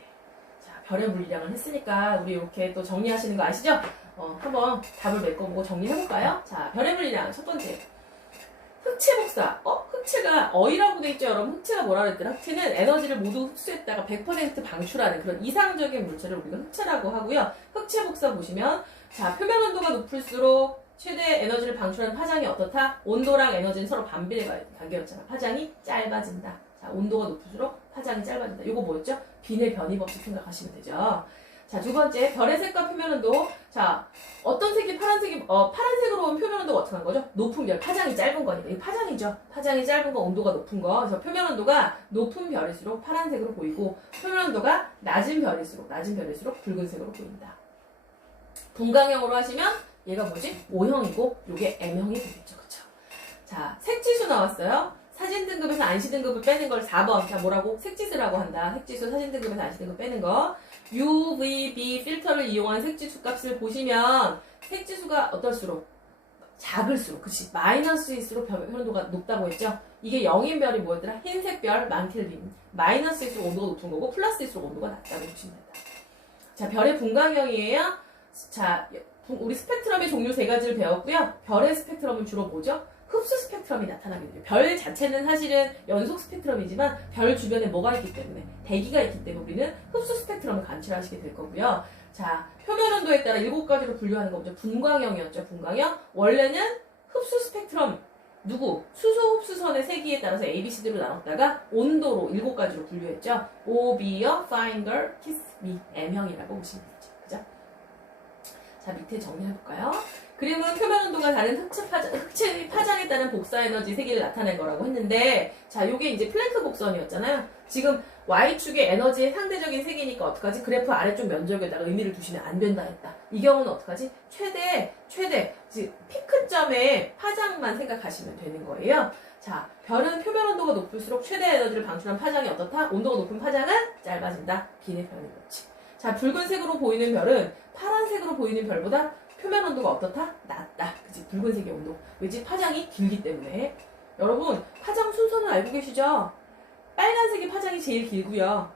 자, 별의 물리량을 했으니까 우리 이렇게 또 정리하시는 거 아시죠? 한번 답을 메꿔보고 정리해볼까요? 자, 별의 물리량 첫 번째. 흑체 복사. 흑체가 어이라고 돼 있죠, 여러분? 흑체가 뭐라 그랬더라? 흑체는 에너지를 모두 흡수했다가 100% 방출하는 그런 이상적인 물체를 우리가 흑체라고 하고요. 흑체 복사 보시면, 자, 표면 온도가 높을수록 최대 에너지를 방출하는 파장이 어떻다? 온도랑 에너지는 서로 반비례 관계였잖아. 파장이 짧아진다. 자, 온도가 높을수록 파장이 짧아진다. 이거 뭐였죠? 빈의 변이 법칙 생각하시면 되죠. 자, 두 번째, 별의 색과 표면 온도. 자, 어떤 색이 파란색으로 온 표면 온도가 어떻게 하는 거죠? 높은 별, 파장이 짧은 거니까. 이거 파장이죠. 파장이 짧은 거, 온도가 높은 거. 그래서 표면 온도가 높은 별일수록 파란색으로 보이고, 표면 온도가 낮은 별일수록 붉은색으로 보인다. 분광형으로 하시면, 얘가 뭐지? O형이고, 요게 M형이 되겠죠. 그쵸? 자, 색지수 나왔어요. 사진 등급에서 안시 등급을 빼는 걸 4번. 자, 뭐라고? 색지수라고 한다. 색지수 사진 등급에서 안시 등급 빼는 거. UVB 필터를 이용한 색지수 값을 보시면 색지수가 어떨수록 작을수록, 그치? 마이너스일수록 별 온도가 높다고 했죠? 이게 0인 별이 뭐였더라? 흰색 별, 만켈빈. 마이너스일수록 온도가 높은 거고 플러스일수록 온도가 낮다고 보시면 된다. 자, 별의 분광형이에요. 자, 우리 스펙트럼의 종류 3가지를 배웠고요. 별의 스펙트럼은 주로 뭐죠? 흡수 스펙트럼이 나타나게 돼요. 별 자체는 사실은 연속 스펙트럼이지만 별 주변에 뭐가 있기 때문에 대기가 있기 때문에 우리는 흡수 스펙트럼을 관찰하시게 될 거고요. 자, 표면 온도에 따라 7가지로 분류하는 거 뭐죠? 분광형이었죠. 분광형. 원래는 흡수 스펙트럼 수소 흡수선의 세기에 따라서 A, B, C, D로 나눴다가 온도로 7가지로 분류했죠. O, B요, Fine Girl, Kiss Me, M형이라고 보시면 되죠. 그죠? 자, 밑에 정리해볼까요? 그림은 표면 온도가 다른 흑체 파장에 따른 복사 에너지 세기를 나타낸 거라고 했는데, 자, 요게 이제 플랭크 곡선이었잖아요. 지금 Y축의 에너지의 상대적인 세기니까 어떡하지? 그래프 아래쪽 면적에다가 의미를 두시면 안 된다 했다. 이 경우는 어떡하지? 최대, 피크점의 파장만 생각하시면 되는 거예요. 자, 별은 표면 온도가 높을수록 최대 에너지를 방출한 파장이 어떻다? 온도가 높은 파장은 짧아진다. 빈의 변이 법칙. 자, 붉은색으로 보이는 별은 파란색으로 보이는 별보다 표면 온도가 어떻다? 낮다. 그치? 붉은색의 온도. 왜지? 파장이 길기 때문에. 여러분, 파장 순서는 알고 계시죠? 빨간색이 파장이 제일 길고요.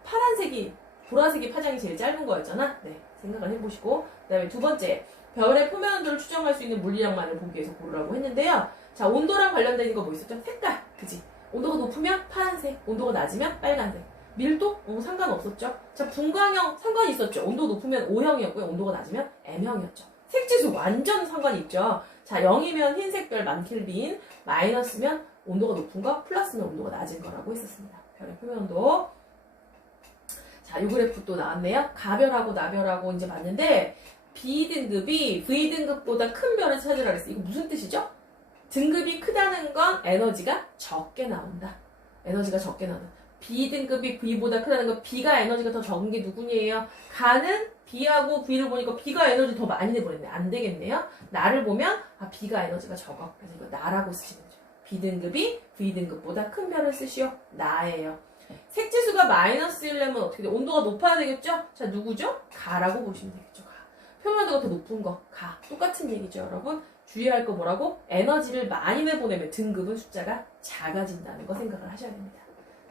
보라색이 파장이 제일 짧은 거였잖아. 네, 생각을 해보시고. 그 다음에 두 번째, 별의 표면 온도를 추정할 수 있는 물리량만을 보기 위해서 고르라고 했는데요. 자, 온도랑 관련된 거 뭐 있었죠? 색깔. 그치? 온도가 높으면 파란색, 온도가 낮으면 빨간색. 밀도? 상관없었죠? 자, 분광형 상관이 있었죠? 온도 높으면 O형이었고요. 온도가 낮으면 M형이었죠. 색지수 완전 상관이 있죠. 자, 0이면 흰색별 만켈빈, 마이너스면 온도가 높은 거, 플러스면 온도가 낮은 거라고 했었습니다. 별의 표면 온도. 자, 이 그래프 또 나왔네요. 가별하고 나별하고 이제 봤는데 B등급이 V등급보다 큰 별을 찾으라 그랬어요. 이거 무슨 뜻이죠? 등급이 크다는 건 에너지가 적게 나온다. B등급이 V보다 크다는 건 B가 에너지가 더 적은 게 누구니에요? 가는 B하고 V를 보니까 B가 에너지 더 많이 내버렸네. 안 되겠네요. 나를 보면 B가 에너지가 적어. 그래서 이거 나라고 쓰시면 돼요. B등급이 V등급보다 큰 별을 쓰시오. 나예요. 색지수가 마이너스이려면 어떻게 돼? 온도가 높아야 되겠죠? 자, 누구죠? 가라고 보시면 되겠죠. 가. 표면 온도가 더 높은 거. 가. 똑같은 얘기죠, 여러분. 주의할 거 뭐라고? 에너지를 많이 내보내면 등급은 숫자가 작아진다는 거 생각을 하셔야 됩니다.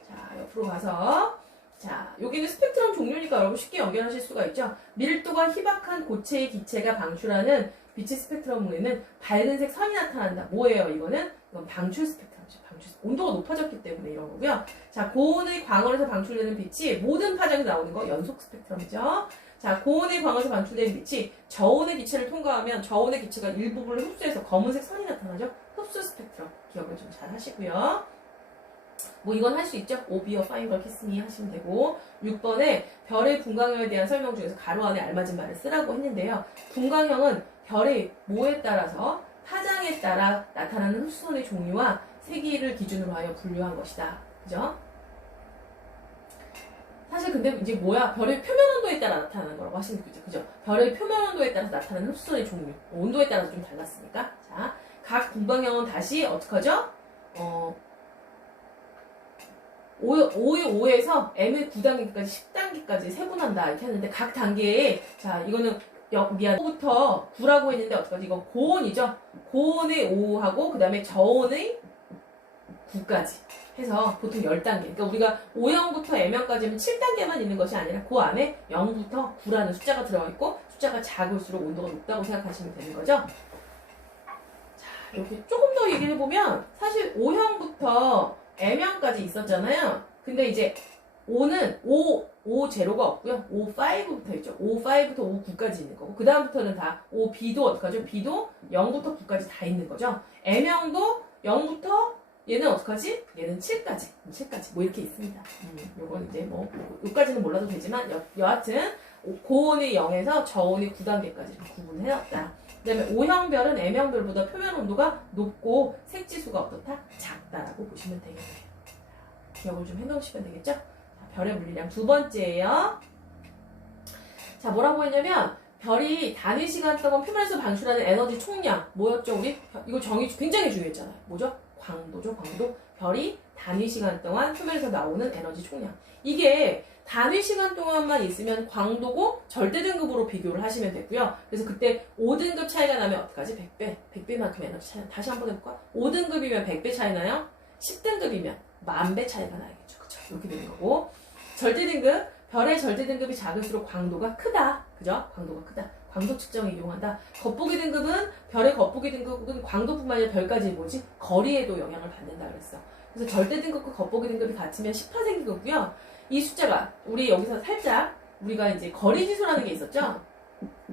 자, 옆으로 가서. 자, 여기는 스펙트럼 종류니까 여러분 쉽게 연결하실 수가 있죠. 밀도가 희박한 고체의 기체가 방출하는 빛의 스펙트럼에는 밝은색 선이 나타난다. 뭐예요, 이거는? 이건 방출 스펙트럼이죠. 온도가 높아졌기 때문에 이런 거고요. 자, 고온의 광원에서 방출되는 빛이 모든 파장이 나오는 거 연속 스펙트럼이죠. 자, 고온의 광에서 방출되는 빛이 저온의 기체를 통과하면 저온의 기체가 일부분을 흡수해서 검은색 선이 나타나죠. 흡수 스펙트럼 기억을 좀 잘 하시고요. 뭐 이건 할 수 있죠. 오비어 파인걸 키스미 하시면 되고 6번에 별의 분광형에 대한 설명 중에서 가로 안에 알맞은 말을 쓰라고 했는데요. 분광형은 별의 모에 따라서 파장에 따라 나타나는 흡수선의 종류와 세기를 기준으로 하여 분류한 것이다. 그죠? 사실 근데 이제 뭐야? 별의 표면 온도에 따라 나타나는 거라고 하시면 되죠. 그죠? 별의 표면 온도에 따라서 나타나는 흡수선의 종류. 온도에 따라서 좀 달랐으니까. 자, 각 분광형은 다시 어떻게 하죠? 5에서 M의 9단계까지 10단계까지 세분한다 이렇게 하는데 각 단계에 자 이거는 미안 5부터 9라고 했는데 어떡하지? 이거 고온이죠? 고온의 5하고 그 다음에 저온의 9까지 해서 보통 10단계 그러니까 우리가 5형부터 M형까지는 7단계만 있는 것이 아니라 그 안에 0부터 9라는 숫자가 들어가 있고 숫자가 작을수록 온도가 높다고 생각하시면 되는 거죠. 자 이렇게 조금 더 얘기를 해보면 사실 5형부터 M형까지 있었잖아요. 근데 이제 5는 5 제로가 없고요. 5,5부터 있죠. 5,5부터 5,9까지 있는 거고 그 다음부터는 다 5B도 어떡하죠? B도 0부터 9까지 다 있는 거죠. M형도 0부터 얘는 어떡하지? 얘는 7까지 뭐 이렇게 있습니다. 요건 이제 뭐 여기까지는 몰라도 되지만 여하튼 고온의 0에서 저온의 9단계까지 구분해놨다. 그 다음에 O형별은 M형별보다 표면 온도가 높고 색지수가 어떻다? 작다라고 보시면 되겠네요. 기억을 좀 해놓으시면 되겠죠? 자, 별의 물리량 두 번째예요. 자, 뭐라고 했냐면 별이 단위 시간 동안 표면에서 방출하는 에너지 총량 뭐였죠 우리? 이거 정의 굉장히 중요했잖아요. 뭐죠? 광도죠, 광도. 별이 단위 시간 동안 표면에서 나오는 에너지 총량. 이게 단위 시간 동안만 있으면 광도고 절대 등급으로 비교를 하시면 되고요. 그래서 그때 5등급 차이가 나면 어떡하지? 100배. 100배만큼 에너지 차이. 다시 한번 해볼까? 5등급이면 100배 차이 나요? 10등급이면 10,000배 차이가 나야겠죠. 그쵸? 이렇게 되는 거고. 절대 등급, 별의 절대 등급이 작을수록 광도가 크다. 그죠? 광도가 크다. 광도 측정을 이용한다. 겉보기 등급은 별의 겉보기 등급은 광도뿐만 아니라 별까지 뭐지? 거리에도 영향을 받는다 그랬어. 그래서 절대 등급과 겉보기 등급이 같으면 10파생인 거고요. 이 숫자가 우리 여기서 살짝 우리가 이제 거리 지수라는 게 있었죠.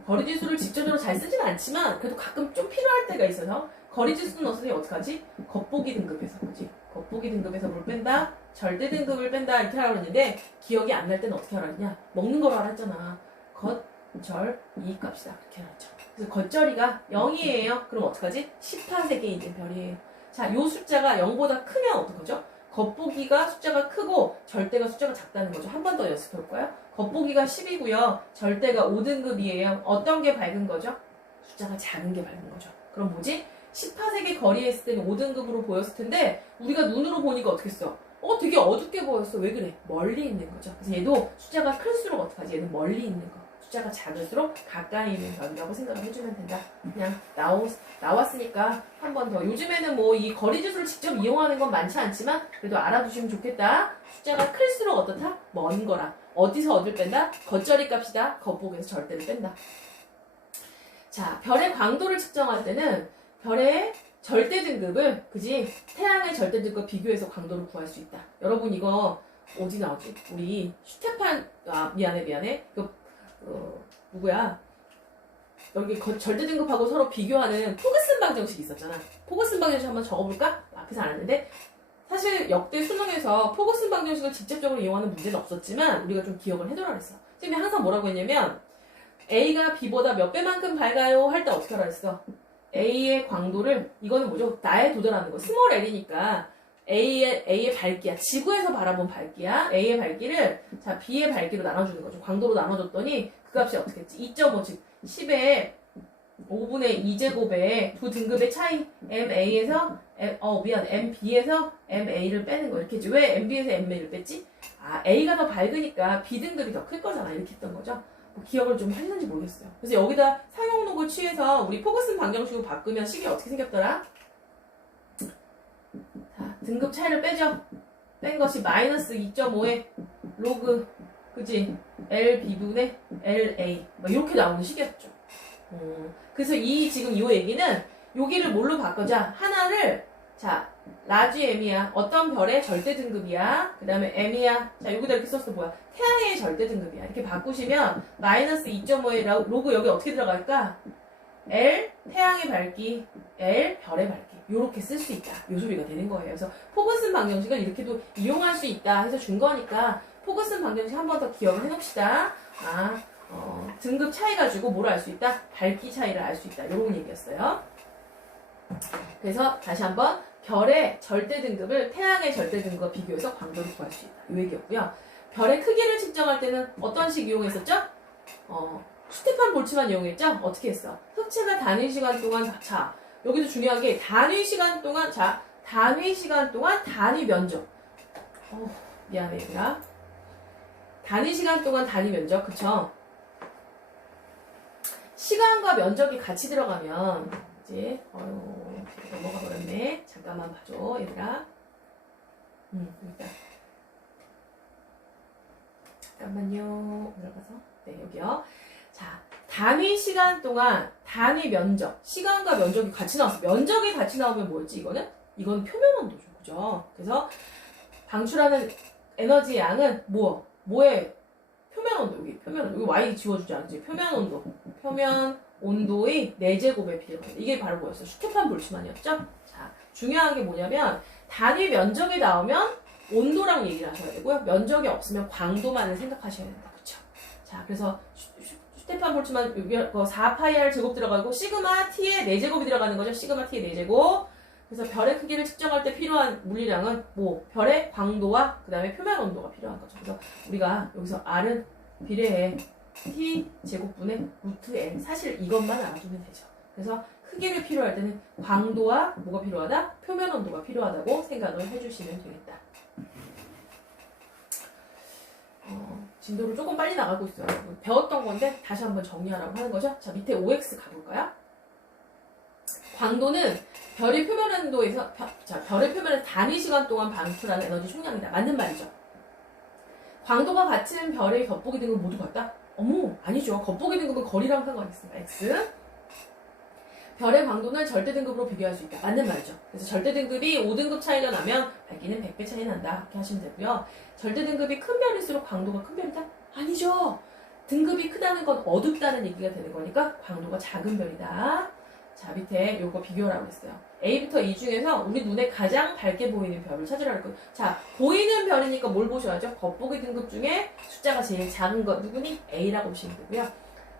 거리 지수를 직접적으로 잘 쓰지는 않지만 그래도 가끔 좀 필요할 때가 있어서 거리 지수는 어떻게 어떡하지? 겉보기 등급에서 그지? 겉보기 등급에서 뭘 뺀다? 절대 등급을 뺀다 이렇게 하라고 했는데 기억이 안 날 때는 어떻게 하라 했냐? 먹는 거로 하라 했잖아. 겉, 절, 이익 값이다 이렇게 하랬죠. 그래서 겉절이가 0이에요. 그럼 어떡하지? 10파세기에 있는 별이에요. 자, 요 숫자가 0보다 크면 어떡하죠? 겉보기가 숫자가 크고 절대가 숫자가 작다는 거죠. 한 번 더 연습해 볼까요? 겉보기가 10이고요. 절대가 5등급이에요. 어떤 게 밝은 거죠? 숫자가 작은 게 밝은 거죠. 그럼 뭐지? 10파세기 거리에 있을 때는 5등급으로 보였을 텐데 우리가 눈으로 보니까 어떻게 했어? 되게 어둡게 보였어. 왜 그래? 멀리 있는 거죠. 그래서 얘도 숫자가 클수록 어떡하지? 얘는 멀리 있는 거. 숫자가 작을수록 가까이 있는 별이라고 생각을 해주면 된다. 그냥 나왔으니까 한 번 더. 요즘에는 뭐 이 거리지수를 직접 이용하는 건 많지 않지만 그래도 알아두시면 좋겠다. 숫자가 클수록 어떻다? 먼 거라. 어디서 어딜 뺀다? 겉절이 값이다. 겉보기에서 절대를 뺀다. 자, 별의 광도를 측정할 때는 별의 절대 등급을 그지? 태양의 절대 등급과 비교해서 광도를 구할 수 있다. 여러분 이거 어디 나오지? 우리 슈테판 미안해. 누구야? 여기 절대 등급하고 서로 비교하는 포그슨 방정식이 있었잖아. 포그슨 방정식 한번 적어볼까? 앞에서 안 했는데 사실 역대 수능에서 포그슨 방정식을 직접적으로 이용하는 문제는 없었지만 우리가 좀 기억을 해두라 그랬어. 선생님이 항상 뭐라고 했냐면 A가 B보다 몇 배만큼 밝아요? 할 때 어떻게 하라 그랬어? A의 광도를 이거는 뭐죠? 나에 도달하는 거. 스몰 L이니까 A의 밝기야. 지구에서 바라본 밝기야. A의 밝기를 자 B의 밝기로 나눠주는 거죠. 광도로 나눠줬더니 그 값이 어떻게 했지? 2.5 즉 10의 5분의 2제곱의 두 등급의 차이 MA에서 MB에서 MA를 빼는 거 이렇게 했지. 왜 MB에서 MA를 뺐지? A가 더 밝으니까 B 등급이 더 클 거잖아. 이렇게 했던 거죠. 기억을 좀 하시는지 모르겠어요. 그래서 여기다 사용록을 취해서 우리 포그슨 방정식으로 바꾸면 식이 어떻게 생겼더라? 자, 등급 차이를 빼죠. 뺀 것이 마이너스 2.5의 로그 그지? LB분의 LA 뭐 이렇게 나오는 식이었죠. 그래서 지금 이 얘기는 여기를 뭘로 바꾸자? 하나를 자, 라지 M이야. 어떤 별의 절대 등급이야. 그 다음에 M이야. 자, 여기다 이렇게 썼어. 뭐야? 태양의 절대 등급이야. 이렇게 바꾸시면 마이너스 2.5의 로그 여기 어떻게 들어갈까? L, 태양의 밝기, L, 별의 밝기. 요렇게 쓸 수 있다. 요 소리가 되는 거예요. 그래서 포그슨 방정식을 이렇게도 이용할 수 있다 해서 준 거니까 포그슨 방정식 한 번 더 기억을 해놓읍시다. 등급 차이 가지고 뭘 알 수 있다? 밝기 차이를 알 수 있다. 요런 얘기였어요. 그래서 다시 한번 별의 절대 등급을 태양의 절대 등급과 비교해서 광도를 구할 수 있다. 이 얘기였고요. 별의 크기를 측정할 때는 어떤 식 이용했었죠? 스테판 볼츠만 이용했죠? 어떻게 했어? 흑체가 단위 시간 동안, 자, 여기도 중요한 게 단위 시간 동안, 자, 단위 시간 동안 단위 면적. 미안해, 얘들아. 단위 시간 동안 단위 면적, 그쵸? 시간과 면적이 같이 들어가면, 이제, 넘어가 버렸네. 잠깐만 봐줘, 얘들아. 여기다. 잠깐만요. 올라가서. 네, 여기요. 자, 단위 시간 동안 단위 면적, 시간과 면적이 같이 나왔어. 면적이 같이 나오면 뭐였지, 이거는? 이건 표면 온도죠. 그죠? 그래서 방출하는 에너지 양은 뭐의 표면 온도, 여기 표면 온도, 여기 Y 지워주지 않지? 표면 온도. 표면 온도의 4제곱에 비례합니다. 이게 바로 뭐였어? 슈테판 볼츠만이었죠? 자, 중요한 게 뭐냐면 단위 면적이 나오면 온도랑 얘기를 하셔야 되고요. 면적이 없으면 광도만을 생각하셔야 된다. 그쵸? 자, 그래서 슈테판 볼츠만 4파이R 제곱 들어가고 시그마 T의 4제곱이 들어가는 거죠. 시그마 T의 4제곱. 그래서 별의 크기를 측정할 때 필요한 물리량은 별의 광도와 그 다음에 표면 온도가 필요한 거죠. 그래서 우리가 여기서 R은 비례해 T 제곱분의 루트 L. 사실 이것만 알아두면 되죠. 그래서 크기를 필요할 때는 광도와 뭐가 필요하다? 표면 온도가 필요하다고 생각을 해주시면 되겠다. 진도를 조금 빨리 나가고 있어요. 배웠던 건데 다시 한번 정리하라고 하는 거죠. 자, 밑에 OX 가볼까요? 광도는 별의 표면 온도에서 별의 표면에서 단위 시간 동안 방출하는 에너지 총량이다. 맞는 말이죠. 광도가 같은 별의 겉보기 등급 모두 같다? 아니죠. 겉보기 등급은 거리랑 상관이 있습니다. X. 별의 광도는 절대 등급으로 비교할 수 있다. 맞는 말이죠. 그래서 절대 등급이 5등급 차이가 나면 밝기는 100배 차이 난다. 이렇게 하시면 되고요. 절대 등급이 큰 별일수록 광도가 큰 별이다? 아니죠. 등급이 크다는 건 어둡다는 얘기가 되는 거니까 광도가 작은 별이다. 자, 밑에 요거 비교라고 했어요. A부터 E 중에서 우리 눈에 가장 밝게 보이는 별을 찾으라고 했거든요. 자, 보이는 별이니까 뭘 보셔야죠? 겉보기 등급 중에 숫자가 제일 작은 거 누구니? A라고 보시면 되고요.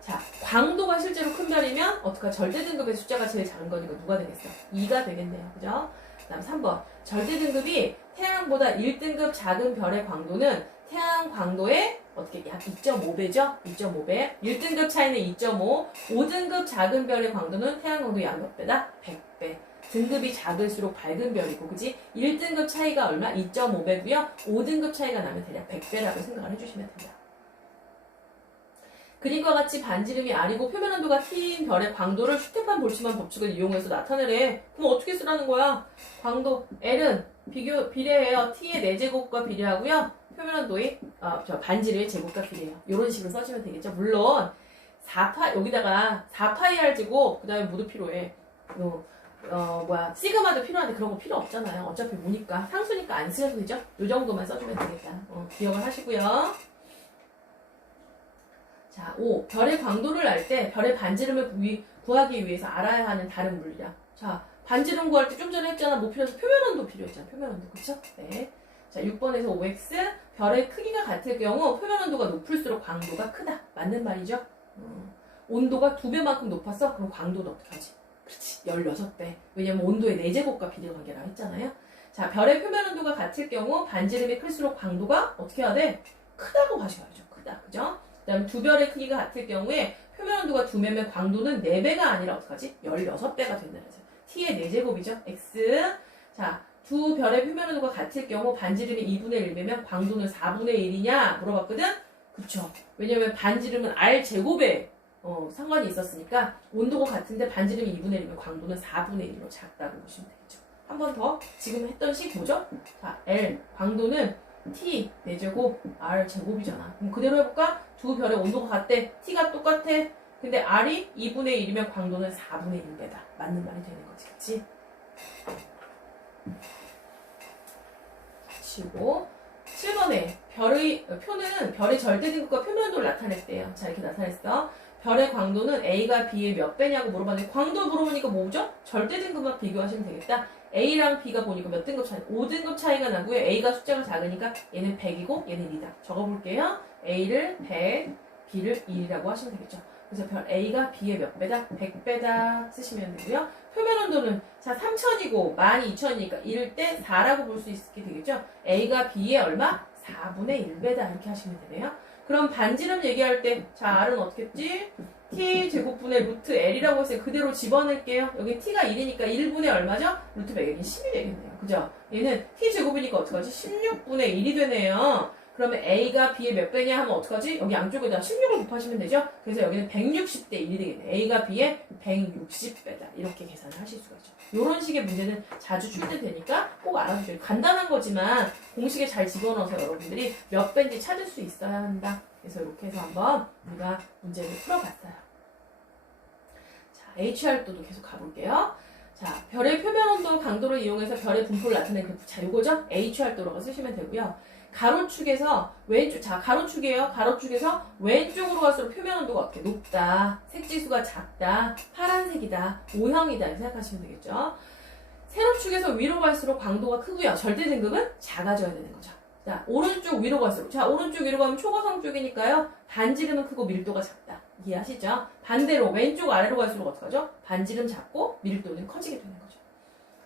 자, 광도가 실제로 큰 별이면 어떡하? 절대 등급의 숫자가 제일 작은 거니까 누가 되겠어? 2가 되겠네요. 그죠? 그 다음 3번. 절대 등급이 태양보다 1등급 작은 별의 광도는 태양 광도의 어떻게 약 2.5배죠? 2.5배. 1등급 차이는 2.5. 5등급 작은 별의 광도는 태양 광도 약 몇 배다? 100배. 등급이 작을수록 밝은 별이고, 그지? 1등급 차이가 얼마? 2.5배고요. 5등급 차이가 나면 대략 100배라고 생각을 해주시면 됩니다. 그림과 같이 반지름이 R이고 표면 온도가 T인 별의 광도를 슈테판 볼츠만 법칙을 이용해서 나타내래. 그럼 어떻게 쓰라는 거야? 광도 L은 비례해요. T의 4제곱과 비례하고요. 표면 온도의 반지름의 제곱과 비례해요. 이런 식으로 써주면 되겠죠. 물론 여기다가 4파이R 제곱 그 다음에 모두 필요해. 시그마도 필요한데 그런 거 필요 없잖아요. 어차피 뭐니까 상수니까 안 쓰셔도 되죠. 이 정도만 써주면 되겠다. 기억을 하시고요. 자, 5. 별의 광도를 알 때 별의 반지름을 구하기 위해서 알아야 하는 다른 물리량. 자, 반지름 구할 때 좀 전에 했잖아. 뭐 필요해서 표면 온도 필요했잖아. 표면 온도. 그쵸? 네. 자, 6번에서 OX. 별의 크기가 같을 경우 표면 온도가 높을수록 광도가 크다. 맞는 말이죠? 온도가 2배만큼 높았어? 그럼 광도는 어떻게 하지? 그렇지. 16배. 왜냐면 온도의 4제곱과 비례관계라고 했잖아요. 자, 별의 표면 온도가 같을 경우 반지름이 클수록 광도가 어떻게 해야 돼? 크다고 하셔야죠. 크다. 그죠? 그 다음에 두 별의 크기가 같을 경우에 표면 온도가 2배면 광도는 4배가 아니라 어떡하지? 16배가 된다는 거죠. T의 4제곱이죠. X. 자, 두 별의 표면 온도가 같을 경우 반지름이 2분의 1배면 광도는 4분의 1이냐? 물어봤거든? 그쵸. 왜냐면 반지름은 R제곱에 상관이 있었으니까 온도가 같은데 반지름이 2분의 1이면 광도는 4분의 1로 작다고 보시면 되겠죠. 한 번 더. 지금 했던 식 뭐죠? 자, L. 광도는 T 4제곱 R 제곱이잖아. 그럼 그대로 해볼까? 두 별의 온도가 같대. T가 똑같아. 근데 R이 2분의 1이면 광도는 4분의 1배다. 맞는 말이 되는 거지. 그치? 치우고 7번에 표는 별의 절대 등급과 표면도를 나타냈대요. 자, 이렇게 나타냈어. 별의 광도는 A가 B의 몇 배냐고 물어봤는데 광도 물어보니까 뭐죠? 절대 등급만 비교하시면 되겠다. A랑 B가 보니까 몇 등급 차이? 5등급 차이가 나고요. A가 숫자가 작으니까 얘는 100이고 얘는 2다. 적어볼게요. A를 100, B를 1이라고 하시면 되겠죠. 그래서 별 A가 B의 몇 배다? 100배다 쓰시면 되고요. 표면 온도는 자 3000이고 12000이니까 1일 때 4라고 볼 수 있게 되겠죠. A가 B의 얼마? 4분의 1배다 이렇게 하시면 되네요. 그럼 반지름 얘기할 때 자 R은 어떻게 했지? T 제곱분의 루트 L이라고 했어요. 그대로 집어넣을게요. 여기 T가 1이니까 1분의 얼마죠? 루트 100이 10이 되겠네요. 그죠? 얘는 T 제곱이니까 어떡하지? 16분의 1이 되네요. 그러면 A가 B의 몇 배냐 하면 어떡하지? 여기 양쪽에다 16을 곱하시면 되죠? 그래서 여기는 160대 1이 되겠네. A가 B의 160배다. 이렇게 계산을 하실 수가 있죠. 이런 식의 문제는 자주 출제되니까 꼭 알아두셔요. 간단한 거지만 공식에 잘 집어넣어서 여러분들이 몇 배인지 찾을 수 있어야 한다. 그래서 이렇게 해서 한번 우리가 문제를 풀어봤어요. 자, HR도도 계속 가볼게요. 자, 별의 표면 온도 강도를 이용해서 별의 분포를 나타낸 그래프. 자, 요거죠? HR도라고 쓰시면 되고요. 가로축에서 왼쪽, 자, 가로축이에요. 가로축에서 왼쪽으로 갈수록 표면 온도가 어떻게 높다, 색지수가 작다, 파란색이다, O형이다 이렇게 생각하시면 되겠죠. 세로축에서 위로 갈수록 광도가 크고요. 절대 등급은 작아져야 되는 거죠. 자, 오른쪽 위로 갈수록, 자, 오른쪽 위로 가면 초고성 쪽이니까요. 반지름은 크고 밀도가 작다. 이해하시죠? 반대로 왼쪽 아래로 갈수록 어떡하죠? 반지름 작고 밀도는 커지게 되는 거죠.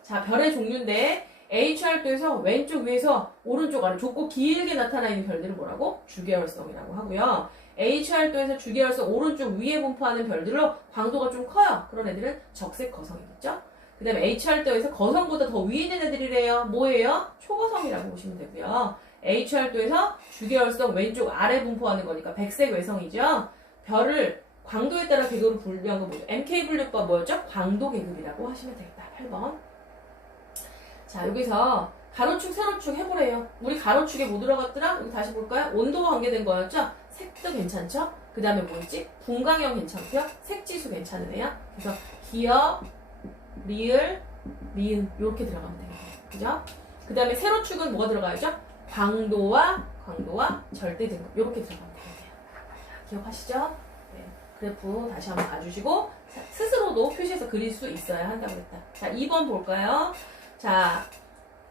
자, 별의 종류인데 HR도에서 왼쪽 위에서 오른쪽 아래 좁고 길게 나타나 있는 별들을 뭐라고? 주계열성이라고 하고요. HR도에서 주계열성 오른쪽 위에 분포하는 별들로 광도가 좀 커요. 그런 애들은 적색 거성이겠죠? 그 다음에 HR도에서 거성보다 더 위에 있는 애들이래요. 뭐예요? 초거성이라고 보시면 되고요. HR도에서 주계열성 왼쪽 아래 분포하는 거니까 백색 외성이죠. 별을 광도에 따라 계급으로 분류한 거 뭐죠? MK 분류법 뭐였죠? 광도 계급이라고 하시면 되겠다. 8번. 자, 여기서 가로축, 세로축 해보래요. 우리 가로축에 뭐 들어갔더라? 여기 다시 볼까요? 온도와 관계된 거였죠? 색도 괜찮죠? 그 다음에 뭐였지? 분광형 괜찮고요. 색지수 괜찮으네요. 그래서 기억, 리을, 미음 이렇게 들어가면 되겠네요. 그죠? 그 다음에 세로축은 뭐가 들어가야죠? 광도와 절대 등급 이렇게 들어가면 되겠네요. 기억하시죠? 네. 그래프 다시 한번 봐주시고 스스로도 표시해서 그릴 수 있어야 한다고 했다. 자, 2번 볼까요? 자,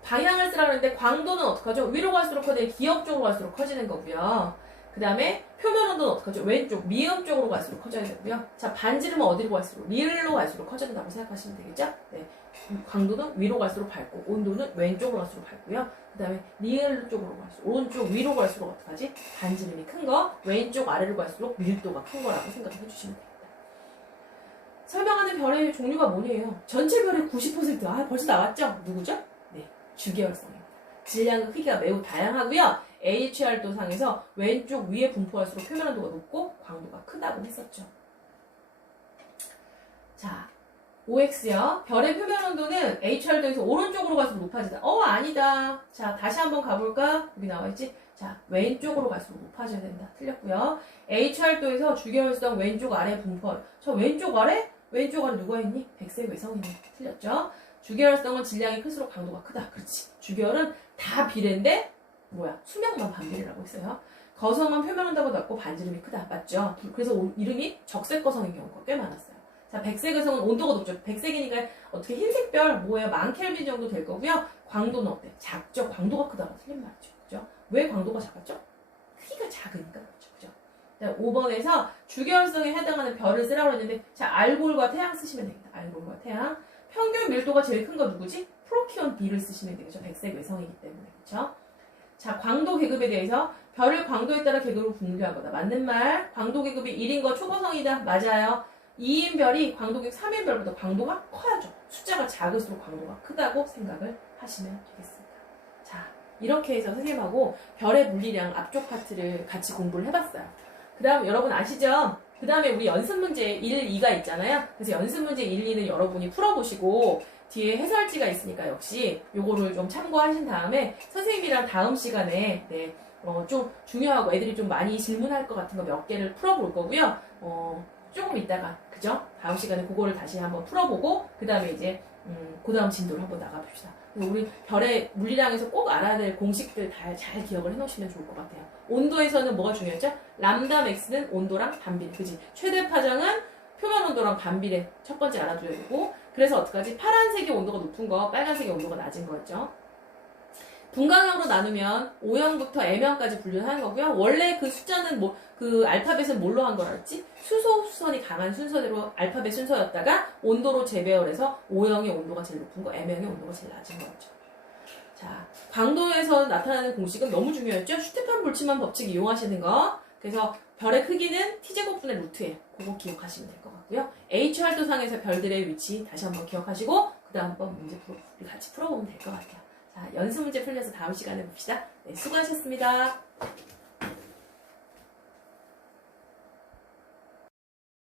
방향을 쓰라 그랬는데 광도는 어떡하죠? 위로 갈수록 커지는 기역 쪽으로 갈수록 커지는 거고요. 그 다음에 표면 온도는 어떡하죠? 왼쪽, 미음 쪽으로 갈수록 커져야 되고요. 자, 반지름은 어디로 갈수록? 리을로 갈수록 커진다고 생각하시면 되겠죠? 네. 광도는 위로 갈수록 밝고 온도는 왼쪽으로 갈수록 밝고요. 그 다음에 리을 쪽으로 갈수록 오른쪽 위로 갈수록 어떡하지? 반지름이 큰 거, 왼쪽 아래로 갈수록 밀도가 큰 거라고 생각해 주시면 됩니다. 설명하는 별의 종류가 뭐예요? 전체 별의 90%. 아, 벌써 나왔죠? 누구죠? 네, 주계열성입니다. 질량과 크기가 매우 다양하고요. HR도 상에서 왼쪽 위에 분포할수록 표면 온도가 높고 광도가 크다고 했었죠. 자, OX요. 별의 표면 온도는 HR도에서 오른쪽으로 갈수록 높아지다. 아니다. 자, 다시 한번 가볼까? 여기 나와있지? 자, 왼쪽으로 갈수록 높아져야 된다. 틀렸고요. HR도에서 주계열성 왼쪽 아래 분포. 저 왼쪽 아래? 왼쪽 아래 누가 있니? 백색 외성이네. 틀렸죠? 주계열성은 질량이 클수록 강도가 크다. 그렇지. 주계열은 다 비례인데 뭐야? 수명만 반비례라고 했어요. 거성은 표면 온도가 낮고 반지름이 크다. 맞죠? 그래서 이름이 적색 거성인 경우가 꽤 많았어요. 자, 백색 외성은 온도가 높죠. 백색이니까 어떻게 흰색별 뭐예요? 10,000켈빈 정도 될 거고요. 광도는 어때? 작죠. 광도가 크다가 틀린 말이죠. 그죠? 왜 광도가 작았죠? 크기가 작으니까 그렇죠. 그죠? 자, 5번에서 주계열성에 해당하는 별을 쓰라고 했는데 자, 알골과 태양 쓰시면 됩니다. 알골과 태양. 평균 밀도가 제일 큰 거 누구지? 프로키온 B를 쓰시면 되겠죠. 백색 외성이기 때문에. 그렇죠? 자, 광도 계급에 대해서 별을 광도에 따라 계급으로 분류한 거다. 맞는 말. 광도 계급이 1인 거 초고성이다. 맞아요. 2인 별이 광도 계급 3인 별보다 광도가 커야죠. 숫자가 작을수록 광도가 크다고 생각을 하시면 되겠습니다. 자, 이렇게 해서 선생님하고 별의 물리량 앞쪽 파트를 같이 공부를 해봤어요. 그 다음 여러분 아시죠? 그 다음에 우리 연습 문제 1, 2가 있잖아요. 그래서 연습 문제 1, 2는 여러분이 풀어보시고 뒤에 해설지가 있으니까 역시 요거를 좀 참고하신 다음에 선생님이랑 다음 시간에 좀 중요하고 애들이 좀 많이 질문할 것 같은 거 몇 개를 풀어볼 거고요. 조금 있다가, 그죠? 다음 시간에 그거를 다시 한번 풀어보고, 그 다음에 이제, 그 다음 진도를 한번 나가봅시다. 그래서 우리 별의 물리량에서 꼭 알아야 될 공식들 잘 기억을 해놓으시면 좋을 것 같아요. 온도에서는 뭐가 중요하죠? 람다 맥스는 온도랑 반비례, 그지? 최대 파장은 표면 온도랑 반비례, 첫 번째 알아둬야 되고, 그래서 어떡하지? 파란색이 온도가 높은 거, 빨간색이 온도가 낮은 거였죠. 분광형으로 나누면 O형부터 M형까지 분류하는 거고요. 원래 그 숫자는 그 알파벳은 뭘로 한 거라 했지? 수소, 수선이 강한 순서대로 알파벳 순서였다가 온도로 재배열해서 O형의 온도가 제일 높은 거, M형의 온도가 제일 낮은 거였죠. 자, 광도에서 나타나는 공식은 너무 중요했죠? 슈테판 볼츠만 법칙 이용하시는 거. 그래서 별의 크기는 t제곱분의 루트에 그거 기억하시면 될 것 같고요. H활도상에서 별들의 위치 다시 한번 기억하시고 그 다음번 문제 같이 풀어보면 될 것 같아요. 자, 연습 문제 풀려서 다음 시간에 봅시다. 네, 수고하셨습니다.